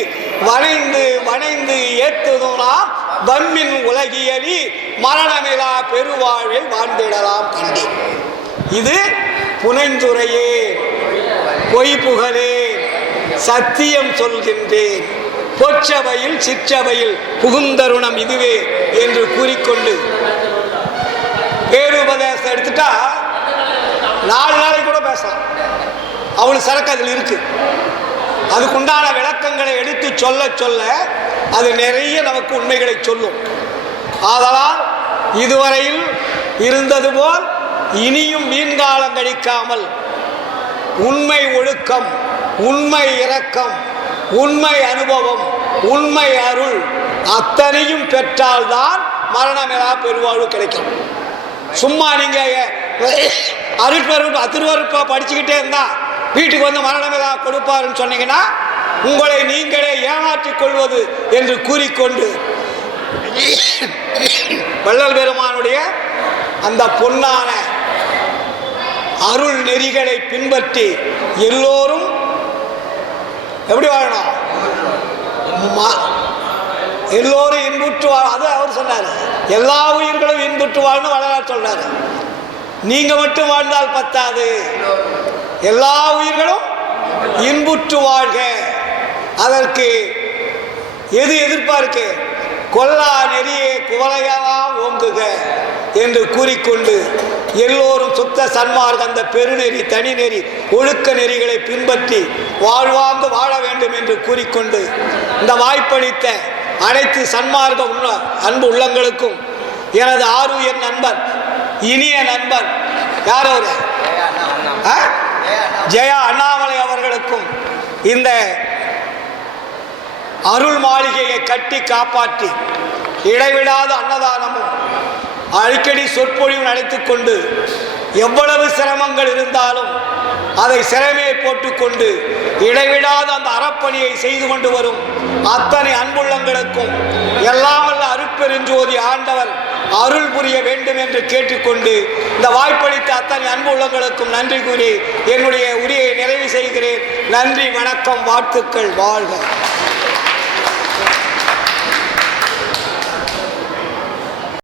வணைந்து வணைந்து ஏற்றுதும் நாம் வன்மின் உலகியலி மரணமிலா பெருவாழ்வில் வாழ்ந்திடலாம் கண்டே. இது புனைந்துரையே பொய் புகழே சத்தியம் சொல்கின்றேன் பொற்றவையில் சிற்றவையில் புகுந்தருணம் இதுவே என்று கூறிக்கொண்டு பேருபதேசம் எடுத்துட்டா 4 நாளைக்கு கூட பேசலாம். அவளுக்கு சரக்கு அதில் இருக்கு. அதுக்குண்டான விளக்கங்களை எடுத்து சொல்ல சொல்ல அது நிறைய நமக்கு உண்மைகளை சொல்லும். ஆதலால் இதுவரையில் இருந்தது போல் இனியும் மீன்காலம் கழிக்காமல் உண்மை ஒழுக்கம், உண்மை இரக்கம், உண்மை அனுபவம், உண்மை அருள் அத்தனையும் பெற்றால்தான் மரணமிலா பெருவாழ்வு கிடைக்கும். சும்மா நீங்க திருவருப்பா படிச்சுக்கிட்டே இருந்தா வீட்டுக்கு வந்து மரணமிலா கொடுப்பாருன்னு சொன்னீங்கன்னா உங்களை நீங்களே ஏமாற்றிக் கொள்வது என்று கூறிக்கொண்டு வள்ளல் பெருமானுடைய அந்த பொன்னான அருள் நெறிகளை பின்பற்றி எல்லோரும் எப்படி வாழணும்? எல்லோரும் இன்புற்று வாழ. அது அவர் சொன்னார், எல்லா உயிர்களும் இன்புற்று வாழணும் வள்ளலார் சொல்றாரு. நீங்க மட்டும் வாழ்ந்தால் பத்தாது, எல்லா உயிர்களும் இன்புற்று வாழ்க. அதற்கு எது எதிர்பார்க்கு? கொல்லா நெறியே குவலையெல்லாம் ஓங்குக என்று கூறிக்கொண்டு எல்லோரும் சுத்த சன்மார்க்க அந்த பெருநெறி தனி நெறி ஒழுக்க நெறிகளை பின்பற்றி வாழ்வாங்கு வாழ வேண்டும் என்று கூறிக்கொண்டு இந்த வாய்ப்பளித்த அனைத்து சன்மார்க்க அன்பு உள்ளங்களுக்கும் எனது ஆருயிர் நண்பர் இனிய நண்பர் யார் அவரு ஜெயா அண்ணாமலை அவர்களுக்கும் இந்த அருள் மாளிகையை கட்டி காப்பாற்றி இடைவிடாத அன்னதானமும் அடிக்கடி சொற்பொழிவு நடத்திக் கொண்டு எவ்வளவு சிரமங்கள் இருந்தாலும் அதை சிரமையை போட்டுக்கொண்டு இடைவிடாத அந்த அறப்பணியை செய்து கொண்டு வரும் அத்தனை அன்புள்ளங்களுக்கும் எல்லாம் வல்ல அருட்பெருஞ்சோதி ஆண்டவர் அருள் புரிய வேண்டும் என்று கேட்டுக்கொண்டு இந்த வாய்ப்பளித்த அத்தனை அன்பு உள்ளங்களுக்கும் நன்றி கூறி என்னுடைய உரையை நிறைவு செய்கிறேன். நன்றி, வணக்கம், வாழ்த்துக்கள், வாழ்க.